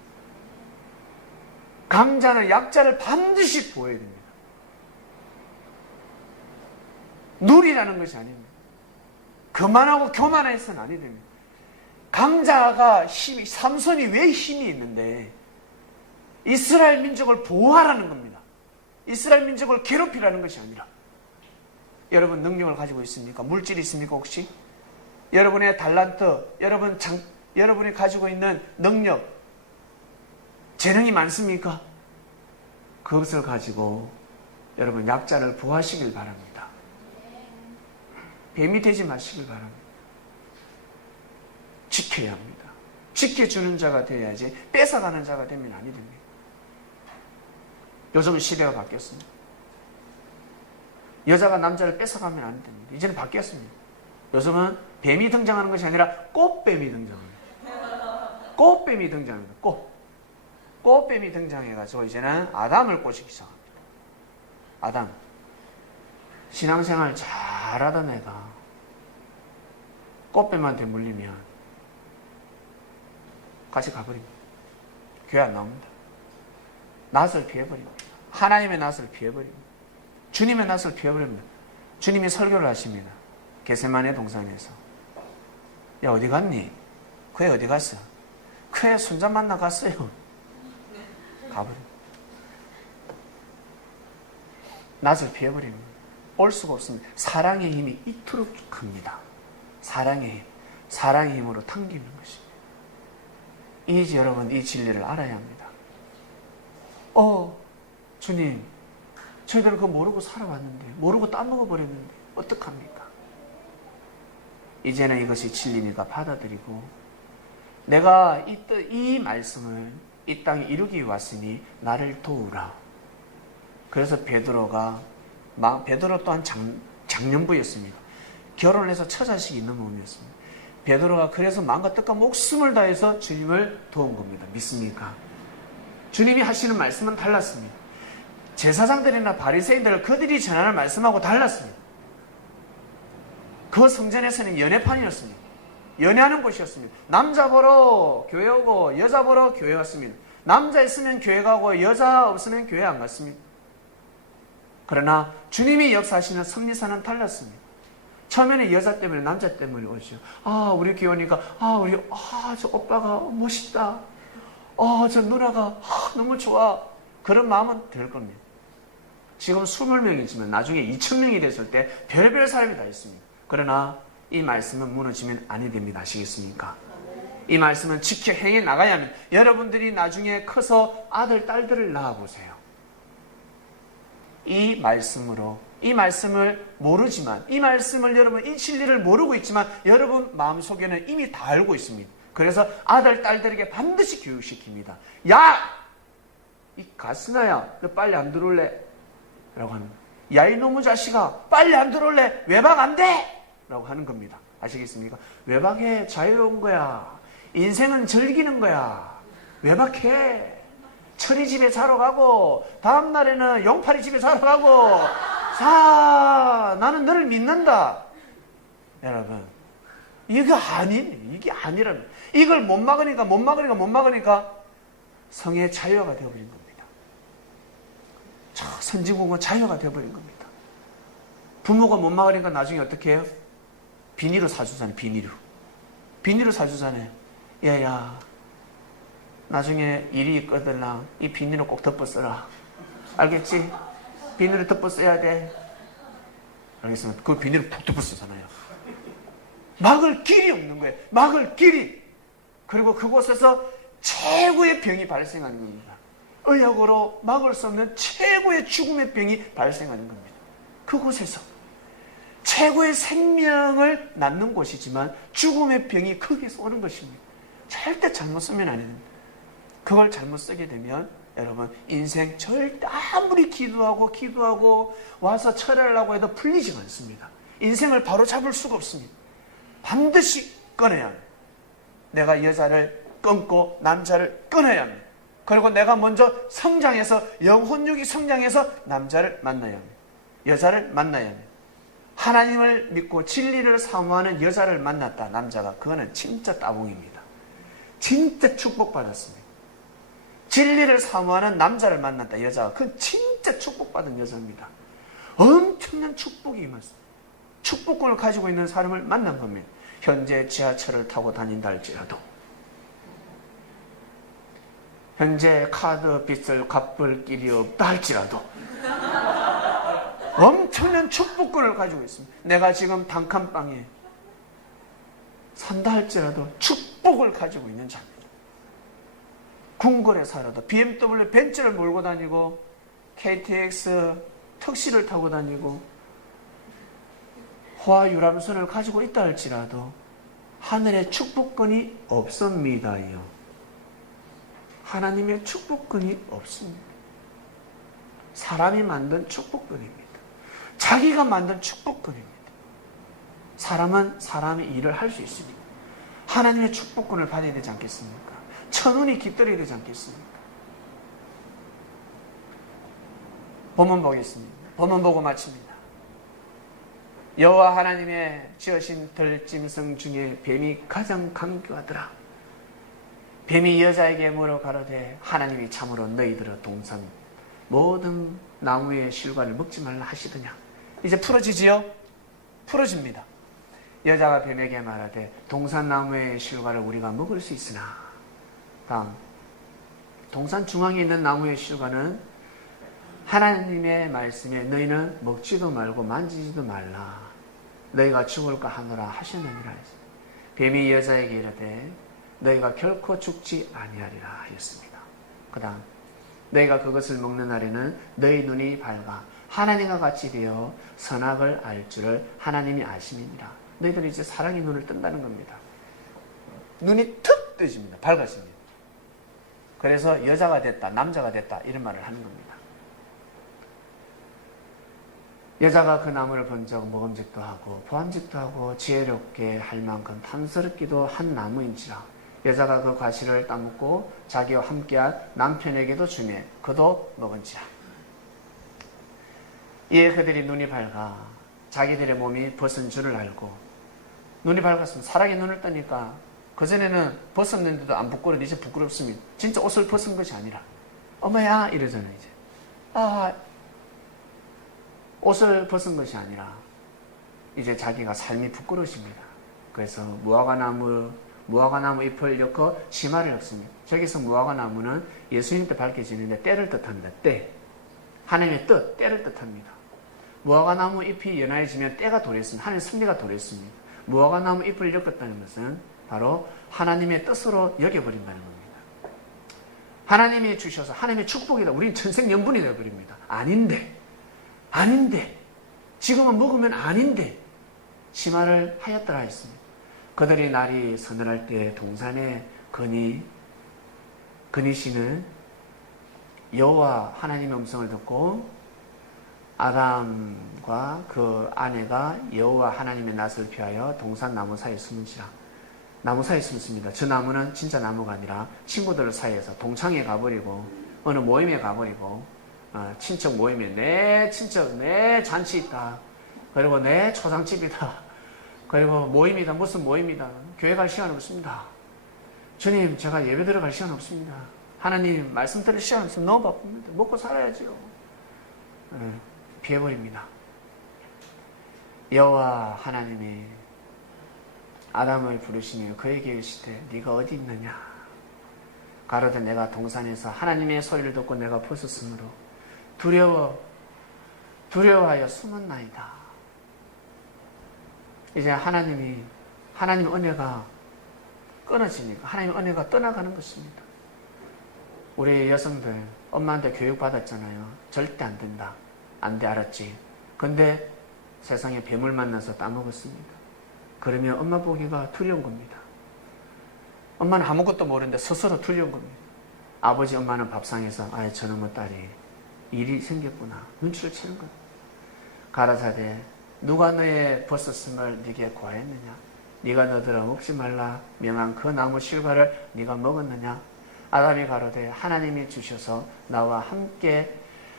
강자는 약자를 반드시 보호해야 됩니다. 누리라는 것이 아닙니다. 그만하고 교만해서는 아니 됩니다. 강자가 삼손이 왜 힘이 있는데 이스라엘 민족을 보호하라는 겁니다. 이스라엘 민족을 괴롭히라는 것이 아니라. 여러분 능력을 가지고 있습니까? 물질이 있습니까 혹시? 여러분의 달란트, 여러분이 가지고 있는 능력, 재능이 많습니까? 그것을 가지고 여러분 약자를 보호하시길 바랍니다. 뱀이 되지 마시길 바랍니다. 지켜야 합니다. 지켜주는 자가 되어야지 뺏어가는 자가 되면 아니 됩니다. 요즘은 시대가 바뀌었습니다. 여자가 남자를 뺏어가면 안 됩니다. 이제는 바뀌었습니다. 요즘은 뱀이 등장하는 것이 아니라 꽃뱀이 등장합니다. 꽃뱀이 등장합니다. 꽃뱀이 등장해가지고 이제는 아담을 꼬시기 시작합니다. 아담. 신앙생활 잘하던 애가 꽃뱀한테 물리면 같이 가버립니다. 교회 안 나옵니다. 낯을 피해버립니다. 하나님의 낯을 피해버립니다. 주님의 낯을 피해버립니다. 주님이 설교를 하십니다. 겟세마네 동산에서. 야 어디 갔니? 그 애 어디 갔어? 그 애 손자 만나 갔어요. 가버립니다. 낯을 피해버립니다. 올 수가 없습니다. 사랑의 힘이 이토록 큽니다. 사랑의 힘으로 당기는 것입니다. 여러분 이 진리를 알아야 합니다. 주님 저희들은 그거 모르고 살아왔는데 모르고 따먹어버렸는데 어떡합니까? 이제는 이것이 진리니까 받아들이고 내가 이 말씀을 이 땅에 이루기 위해 왔으니 나를 도우라. 그래서 베드로 또한 장년부였습니다. 결혼을 해서 처자식이 있는 몸이었습니다. 베드로가 그래서 마음과 뜻과 목숨을 다해서 주님을 도운 겁니다. 믿습니까? 주님이 하시는 말씀은 달랐습니다. 제사장들이나 바리새인들 그들이 전하는 말씀하고 달랐습니다. 그 성전에서는 연애판이었습니다. 연애하는 곳이었습니다. 남자 보러 교회 오고 여자 보러 교회 왔습니다. 남자 있으면 교회 가고 여자 없으면 교회 안 갔습니다. 그러나 주님이 역사하시는 섭리사는 달랐습니다. 처음에는 여자 때문에 남자 때문에 오죠. 우리 교회 오니까 저 오빠가 멋있다. 저 누나가 너무 좋아. 그런 마음은 들 겁니다. 지금 20명이지만 나중에 2000명이 됐을 때 별별 사람이 다 있습니다. 그러나 이 말씀은 무너지면 아니 됩니다. 아시겠습니까? 이 말씀은 지켜 행해 나가야 하면 여러분들이 나중에 커서 아들, 딸들을 낳아보세요. 이 말씀으로 이 말씀을 모르지만 이 말씀을 여러분 이 진리를 모르고 있지만 여러분 마음속에는 이미 다 알고 있습니다. 그래서 아들, 딸들에게 반드시 교육시킵니다. 야! 이 가스나야 너 빨리 안 들어올래? 라고 하는 야 이놈의 자식아 빨리 안 들어올래? 외박 안 돼! 라고 하는 겁니다. 아시겠습니까? 외박해. 자유로운 거야. 인생은 즐기는 거야. 외박해. 철이 집에 자러 가고 다음날에는 용팔이 집에 자러 가고 나는 너를 믿는다. 여러분 이게 아니라면 이걸 못 막으니까 성의 자유가 되어버린 겁니다. 선진국은 자유가 되어버린 겁니다. 부모가 못 막으니까 나중에 어떻게 해요? 비닐로 사주잖아요. 비닐로 사주잖아요. 얘야 나중에 일이 있거든 이 비닐을 꼭 덮어 써라. 알겠지? 비닐을 덮어 써야 돼. 알겠습니다. 그 비닐을 푹 덮어 쓰잖아요. 막을 길이 없는 거예요. 막을 길이. 그리고 그곳에서 최고의 병이 발생하는 겁니다. 의학으로 막을 수 없는 최고의 죽음의 병이 발생하는 겁니다. 그곳에서 최고의 생명을 낳는 곳이지만 죽음의 병이 거기서 오는 것입니다. 절대 잘못 쓰면 안 됩니다. 그걸 잘못 쓰게 되면 여러분 인생 절대 아무리 기도하고 와서 철회하려고 해도 풀리지 않습니다. 인생을 바로 잡을 수가 없습니다. 반드시 끊어야 합니다. 내가 여자를 끊고 남자를 끊어야 합니다. 그리고 내가 먼저 성장해서 영혼육이 성장해서 남자를 만나야 합니다. 여자를 만나야 합니다. 하나님을 믿고 진리를 사모하는 여자를 만났다. 남자가 그거는 진짜 따봉입니다. 진짜 축복받았습니다. 진리를 사모하는 남자를 만났다. 여자가 그건 진짜 축복받은 여자입니다. 엄청난 축복이 임했습니다. 축복권을 가지고 있는 사람을 만난 겁니다. 현재 지하철을 타고 다닌다 할지라도 현재 카드 빚을 갚을 길이 없다 할지라도 엄청난 축복권을 가지고 있습니다. 내가 지금 단칸방에 산다 할지라도 축복을 가지고 있는 자입니다. 궁궐에 살아도 BMW 벤츠를 몰고 다니고 KTX 택시를 타고 다니고 호화 유람선을 가지고 있다 할지라도 하늘의 축복권이 없습니다요. 하나님의 축복권이 없습니다. 사람이 만든 축복권입니다. 자기가 만든 축복권입니다. 사람은 사람의 일을 할 수 있습니다. 하나님의 축복권을 받아야 되지 않겠습니까? 천운이 깃들어야 되지 않겠습니까? 본문 보겠습니다. 본문 보고 마칩니다. 여호와 하나님의 지으신 들짐승 중에 뱀이 가장 강교하더라. 뱀이 여자에게 물어 가로되 하나님이 참으로 너희들의 동산 모든 나무의 실과를 먹지 말라 하시더냐. 이제 풀어지지요? 풀어집니다. 여자가 뱀에게 말하되 동산나무의 실과를 우리가 먹을 수 있으나 다음 동산 중앙에 있는 나무의 실과는 하나님의 말씀에 너희는 먹지도 말고 만지지도 말라 너희가 죽을까 하노라 하셨느니라. 뱀이 여자에게 이르되 너희가 결코 죽지 아니하리라 하였습니다. 그 다음 너희가 그것을 먹는 날에는 너희 눈이 밝아 하나님과 같이 되어 선악을 알 줄을 하나님이 아심이니라. 너희들이 이제 사랑의 눈을 뜬다는 겁니다. 눈이 툭 뜨집니다. 밝아집니다. 그래서 여자가 됐다, 남자가 됐다 이런 말을 하는 겁니다. 여자가 그 나무를 본 적 먹음직도 하고 보암직도 하고 지혜롭게 할 만큼 탐스럽기도 한 나무인지라 여자가 그 과실을 따먹고 자기와 함께한 남편에게도 주매 그도 먹은지라. 이에 그들이 눈이 밝아 자기들의 몸이 벗은 줄을 알고 눈이 밝았으면 사랑의 눈을 뜨니까 그전에는 벗었는데도 안 부끄러운데 이제 부끄럽습니다. 진짜 옷을 벗은 것이 아니라 어머야 이러잖아요. 이제 옷을 벗은 것이 아니라 이제 자기가 삶이 부끄러워집니다. 그래서 무화과나무 잎을 엮어 치마를 엮습니다. 저기서 무화과나무는 예수님 때 밝혀지는데 때를 뜻합니다. 때. 하나님의 뜻, 때를 뜻합니다. 무화과나무 잎이 연하해지면 때가 도래했습니다. 하나님의 섭리가 도래했습니다. 무화과나무 잎을 엮었다는 것은 바로 하나님의 뜻으로 여겨버린다는 겁니다. 하나님이 주셔서 하나님의 축복이다. 우린 천생연분이 되어버립니다. 아닌데 지금은 먹으면 아닌데 치마를 하였더라 했습니다. 그들이 날이 서늘할 때 동산에 그니시는 여호와 하나님의 음성을 듣고 아담과 그 아내가 여호와 하나님의 낯을 피하여 동산 나무 사이에 숨은지라. 나무 사이에 숨습니다. 저 나무는 진짜 나무가 아니라 친구들 사이에서 동창회 가버리고 어느 모임에 가버리고 친척 모임에 내 친척 내 잔치 있다. 그리고 내 초상집이다. 그리고 모임이다. 무슨 모임이다. 교회 갈 시간 없습니다. 주님 제가 예배 들어갈 시간 없습니다. 하나님 말씀 들을 시간 없으면 너무 바쁩니다. 먹고 살아야지요. 피해버립니다. 여호와 하나님이 아담을 부르시며 그에게 이르시되 네가 어디 있느냐. 가로되 내가 동산에서 하나님의 소리를 듣고 내가 벗었으므로 두려워하여 숨었나이다. 이제 하나님 은혜가 끊어지니까 하나님 은혜가 떠나가는 것입니다. 우리 여성들 엄마한테 교육받았잖아요. 절대 안 된다. 안 돼 알았지. 근데 세상에 뱀을 만나서 따먹었습니다. 그러면 엄마 보기가 두려운 겁니다. 엄마는 아무것도 모르는데 스스로 두려운 겁니다. 아버지 엄마는 밥상에서 저놈의 딸이 일이 생겼구나. 눈치를 채는 거예요. 가라사대 누가 너의 벗었음을 네게 고하였느냐. 네가 너더러 먹지 말라 명한 그 나무 실과를 네가 먹었느냐. 아담이 가로되 하나님이 주셔서 나와 함께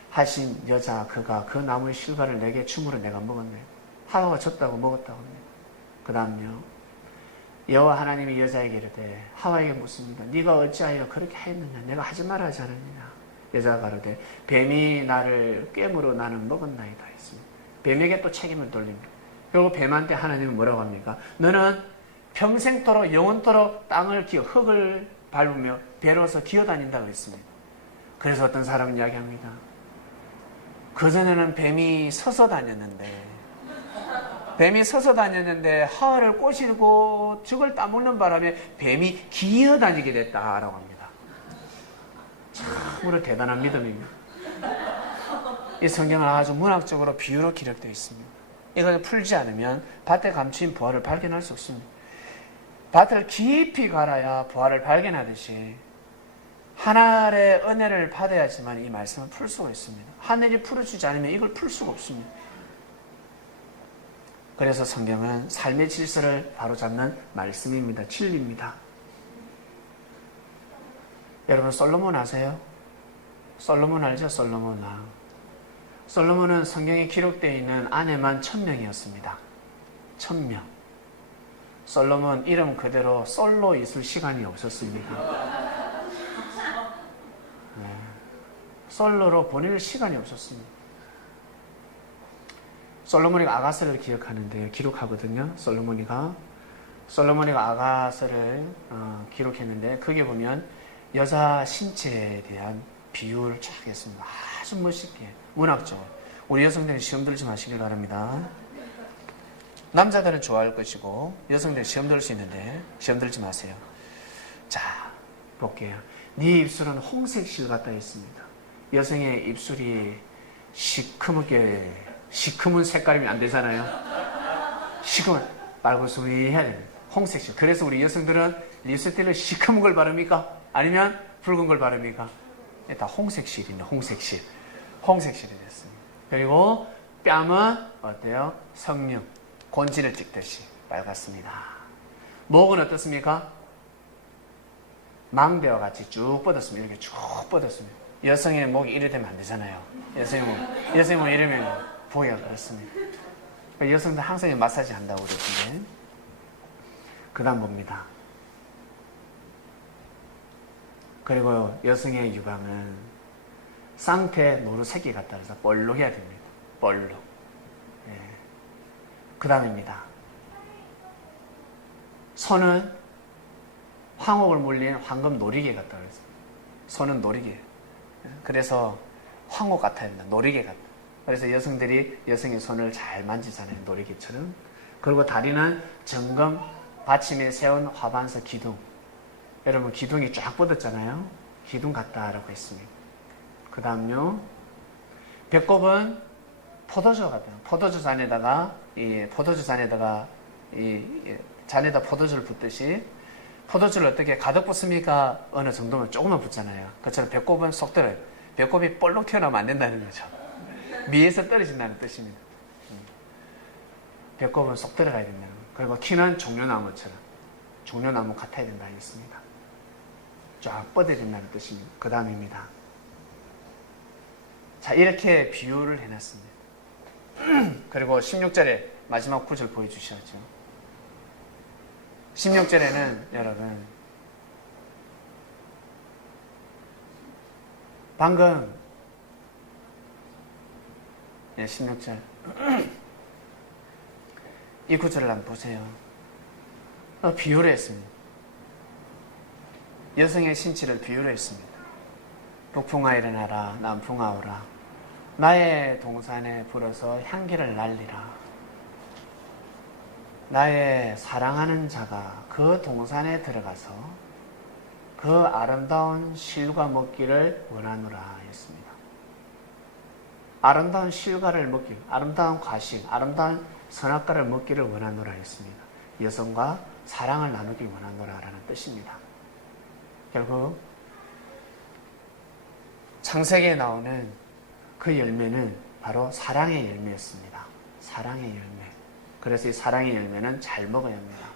하신 여자 그가 그 나무의 실과를 내게 줌으로 내가 먹었네. 하와가 줬다고 먹었다고 합니다. 그 다음요. 여호와 하나님이 여자에게 이르되 하와에게 묻습니다. 네가 어찌하여 그렇게 하였느냐. 내가 하지 말아 하지 않았느냐. 여자가 가로되 뱀이 나를 꿰물어 나는 먹었나이다 했습니다. 뱀에게 또 책임을 돌립니다. 그리고 뱀한테 하나님은 뭐라고 합니까? 너는 평생토록 영원토록 흙을 밟으며 배로서 기어다닌다고 했습니다. 그래서 어떤 사람은 이야기합니다. 그전에는 뱀이 서서 다녔는데 하와를 꼬시고 죽을 따먹는 바람에 뱀이 기어다니게 됐다라고 합니다. 참으로 대단한 믿음입니다. 이 성경은 아주 문학적으로 비유로 기록되어 있습니다. 이걸 풀지 않으면 밭에 감추인 부활을 발견할 수 없습니다. 밭을 깊이 갈아야 부활을 발견하듯이 하늘의 은혜를 받아야지만 이 말씀을 풀 수가 있습니다. 하늘이 풀어주지 않으면 이걸 풀 수가 없습니다. 그래서 성경은 삶의 질서를 바로잡는 말씀입니다. 진리입니다. 여러분 솔로몬 아세요? 솔로몬 알죠? 솔로몬은 성경에 기록되어 있는 아내만 1000명이었습니다. 1000명. 솔로몬 이름 그대로 솔로 있을 시간이 없었습니다. 솔로로 보낼 시간이 없었습니다. 솔로몬이가 아가서를 기록하거든요. 솔로몬이가 아가서를 기록했는데 거기에 보면 여자 신체에 대한 비유를 쫙 했습니다. 아주 멋있게 문학적으로. 우리 여성들은 시험 들지 마시길 바랍니다. 남자들은 좋아할 것이고 여성들은 시험 들 수 있는데 시험 들지 마세요. 자, 볼게요. 네 입술은 홍색 실 같다 했습니다. 여성의 입술이 시커먼 색깔이면 안 되잖아요. 시커먼 빨고스름해야 됩니다. 홍색실. 그래서 우리 여성들은 립스틱을 시커먼 걸 바릅니까? 아니면 붉은 걸 바릅니까? 다 홍색실이네. 홍색실. 홍색실이 됐습니다. 그리고 뺨은 어때요? 성령, 곤지를 찍듯이 빨갛습니다. 목은 어떻습니까? 망대와 같이 쭉 뻗었습니다. 이렇게 쭉 뻗었습니다. 여성의 목이 이래 되면 안 되잖아요. 여성의 목 이러면 보기가 그렇습니다. 여성들 항상 마사지 한다고 그러던데. 그 다음 봅니다. 그리고 여성의 유방은 쌍태 노루새끼 같다 해서 뻘로 해야 됩니다. 뻘로. 예. 그 다음입니다. 손은 황옥을 물린 황금 놀이개 같다 그랬어요. 손은 놀이개. 그래서 황옥 같아야 된다. 놀이개 같다. 그래서 여성들이 여성의 손을 잘 만지잖아요. 놀이개처럼. 그리고 다리는 정금 받침에 세운 화반석 기둥. 여러분 기둥이 쫙 뻗었잖아요. 기둥 같다라고 했습니다. 그 다음요. 배꼽은 포도주 같아요. 포도주 잔에다가 잔에다 포도주를 붓듯이 포도주를 어떻게 가득 붓습니까? 어느 정도면 조금만 붓잖아요. 그처럼 배꼽은 쏙 들어요. 배꼽이 볼록 튀어나오면 안 된다는 거죠. 위에서 떨어진다는 뜻입니다. 배꼽은 쏙 들어가야 된다는 거예요. 그리고 키는 종려나무처럼 종려나무 같아야 된다 하겠습니다. 쫙 뻗어야 된다는 뜻입니다. 그 다음입니다. 자, 이렇게 비유를 해놨습니다. 그리고 16절에 마지막 구절 보여주셔야죠. 16절에는 여러분 방금 16절 이 구절을 한번 보세요. 비유를 했습니다. 여성의 신체를 비유를 했습니다. 북풍아 일어나라 남풍아 오라 나의 동산에 불어서 향기를 날리라. 나의 사랑하는 자가 그 동산에 들어가서 그 아름다운 실과 먹기를 원하노라 했습니다. 아름다운 실과를 먹기, 아름다운 과실, 아름다운 선악과를 먹기를 원하노라 했습니다. 여성과 사랑을 나누기 원하노라라는 뜻입니다. 결국 창세기에 나오는 그 열매는 바로 사랑의 열매였습니다. 사랑의 열매. 그래서 이 사랑의 열매는 잘 먹어야 합니다.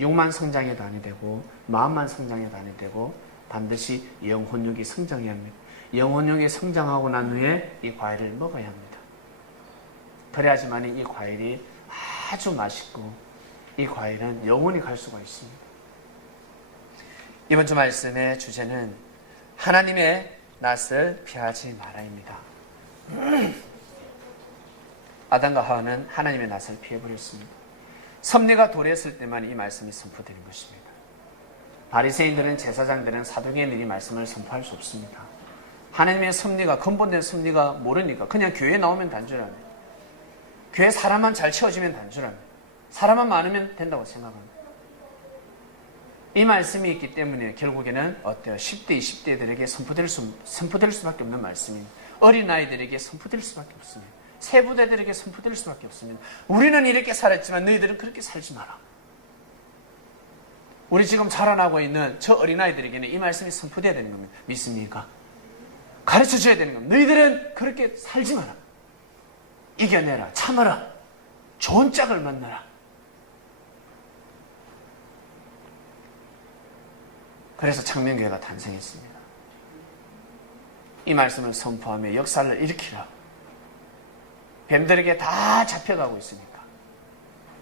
육만 성장해도 아니 되고 마음만 성장해도 아니 되고 반드시 영혼육이 성장해야 합니다. 영혼육이 성장하고 난 후에 이 과일을 먹어야 합니다. 그래야지만 이 과일이 아주 맛있고 이 과일은 영원히 갈 수가 있습니다. 이번 주 말씀의 주제는 하나님의 낯을 피하지 마라입니다. 아담과 하와는 하나님의 낯을 피해버렸습니다. 섭리가 도래했을 때만 이 말씀이 선포되는 것입니다. 바리새인들은 제사장들은 사두개인들이 말씀을 선포할 수 없습니다. 하나님의 섭리가 근본된 섭리가 모르니까 그냥 교회에 나오면 단순합니다. 교회 사람만 잘 채워지면 단순합니다. 사람만 많으면 된다고 생각합니다. 이 말씀이 있기 때문에 결국에는 어때요? 10대, 20대들에게 선포될 수밖에 없는 말씀입니다. 어린아이들에게 선포될 수밖에 없습니다. 세부대들에게 선포될 수밖에 없습니다. 우리는 이렇게 살았지만 너희들은 그렇게 살지 마라. 우리 지금 자라나고 있는 저 어린아이들에게는 이 말씀이 선포되어야 되는 겁니다. 믿습니까? 가르쳐줘야 되는 겁니다. 너희들은 그렇게 살지 마라. 이겨내라. 참아라. 좋은 짝을 만나라. 그래서 창명교회가 탄생했습니다. 이 말씀을 선포하며 역사를 일으키라. 뱀들에게 다 잡혀가고 있으니까,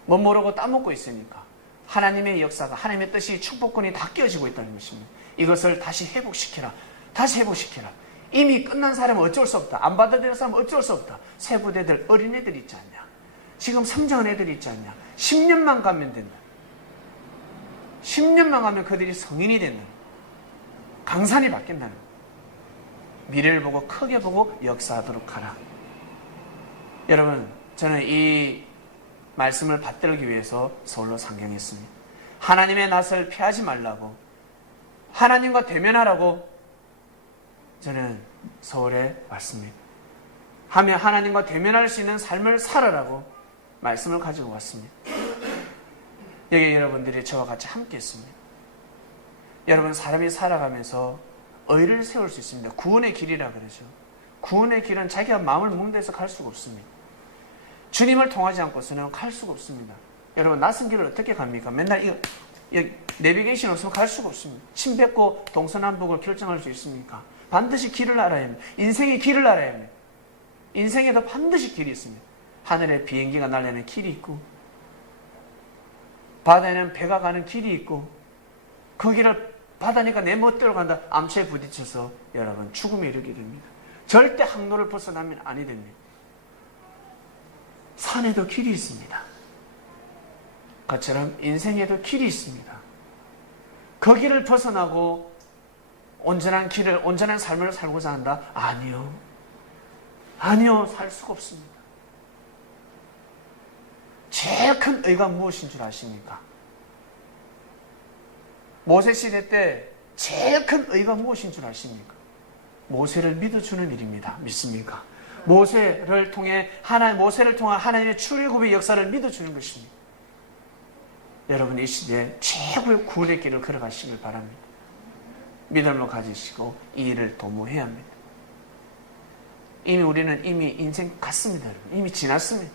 못 모르고 따먹고 있으니까 하나님의 역사가, 하나님의 뜻이, 축복권이 다 깨어지고 있다는 것입니다. 이것을 다시 회복시키라. 다시 회복시키라. 이미 끝난 사람은 어쩔 수 없다. 안 받아들일 사람은 어쩔 수 없다. 세부대들, 어린애들 있지 않냐. 지금 성장한 애들이 있지 않냐. 10년만 가면 된다. 10년만 가면 그들이 성인이 된다. 강산이 바뀐다는 거예요. 미래를 보고 크게 보고 역사하도록 하라. 여러분, 저는 이 말씀을 받들기 위해서 서울로 상경했습니다. 하나님의 낯을 피하지 말라고, 하나님과 대면하라고 저는 서울에 왔습니다. 하며 하나님과 대면할 수 있는 삶을 살아라고 말씀을 가지고 왔습니다. 여기 여러분들이 저와 같이 함께 했습니다. 여러분, 사람이 살아가면서 의를 세울 수 있습니다. 구원의 길이라 그러죠. 구원의 길은 자기가 마음을 먹는 데서 갈 수가 없습니다. 주님을 통하지 않고서는 갈 수가 없습니다. 여러분, 낯선 길을 어떻게 갑니까? 맨날 이거 내비게이션 없으면 갈 수가 없습니다. 침 뱉고 동서남북을 결정할 수 있습니까? 반드시 길을 알아야 합니다. 인생의 길을 알아야 합니다. 인생에도 반드시 길이 있습니다. 하늘에 비행기가 날려는 길이 있고, 바다에는 배가 가는 길이 있고, 그 길을 바다니까 내 멋대로 간다. 암초에 부딪혀서 여러분 죽음에 이르게 됩니다. 절대 항로를 벗어나면 아니 됩니다. 산에도 길이 있습니다. 그처럼 인생에도 길이 있습니다. 그 길을 벗어나고 온전한 삶을 살고자 한다? 아니요. 살 수가 없습니다. 제일 큰 의가 무엇인 줄 아십니까? 모세 시대 때 제일 큰 의가 무엇인 줄 아십니까? 모세를 믿어주는 일입니다. 믿습니까? 모세를 통한 하나님의 출애굽의 역사를 믿어주는 것입니다. 여러분, 이 시대에 최고의 구원의 길을 걸어가시길 바랍니다. 믿음을 가지시고 이 일을 도모해야 합니다. 우리는 인생 갔습니다. 여러분. 이미 지났습니다.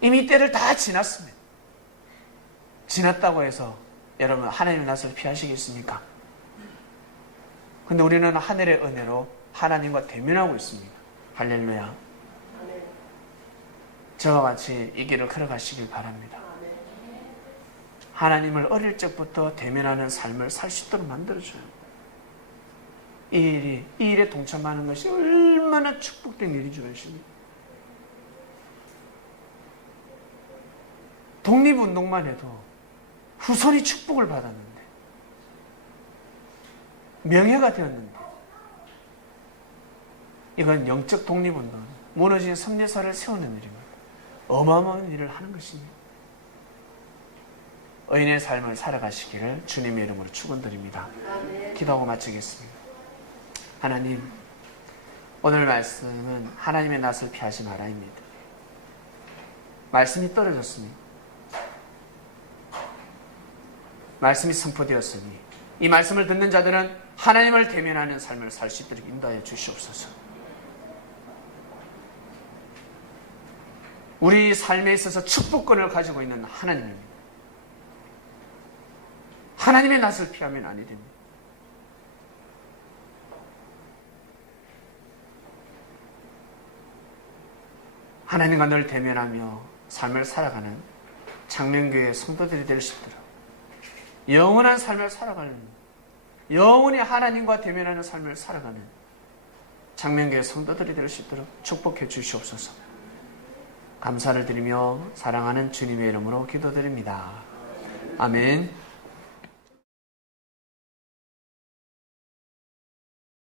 이미 때를 다 지났습니다. 지났다고 해서 여러분 하나님의 낯을 피하시겠습니까? 근데 우리는 하늘의 은혜로 하나님과 대면하고 있습니다. 할렐루야. 저와 같이 이 길을 걸어가시길 바랍니다. 하나님을 어릴 적부터 대면하는 삶을 살 수 있도록 만들어줘요. 이 일에 동참하는 것이 얼마나 축복된 일인 줄 아십니까? 독립운동만 해도 후손이 축복을 받았는데, 명예가 되었는데, 이건 영적 독립운동, 무너진 섭리사를 세우는 일입니다. 어마어마한 일을 하는 것입니다. 의인의 삶을 살아가시기를 주님의 이름으로 축원드립니다. 기도하고 마치겠습니다. 하나님, 오늘 말씀은 하나님의 낯을 피하지 말아입니다. 말씀이 떨어졌습니다. 말씀이 선포되었으니 이 말씀을 듣는 자들은 하나님을 대면하는 삶을 살 수 있도록 인도하여 주시옵소서. 우리 삶에 있어서 축복권을 가지고 있는 하나님입니다. 하나님의 낯을 피하면 아니 됩니다. 하나님과 늘 대면하며 삶을 살아가는 창명교회 성도들이 될 수 있도록 영원한 삶을 살아가는, 영원히 하나님과 대면하는 삶을 살아가는 창명교회 성도들이 될 수 있도록 축복해 주시옵소서. 감사를 드리며 사랑하는 주님의 이름으로 기도드립니다. 아멘.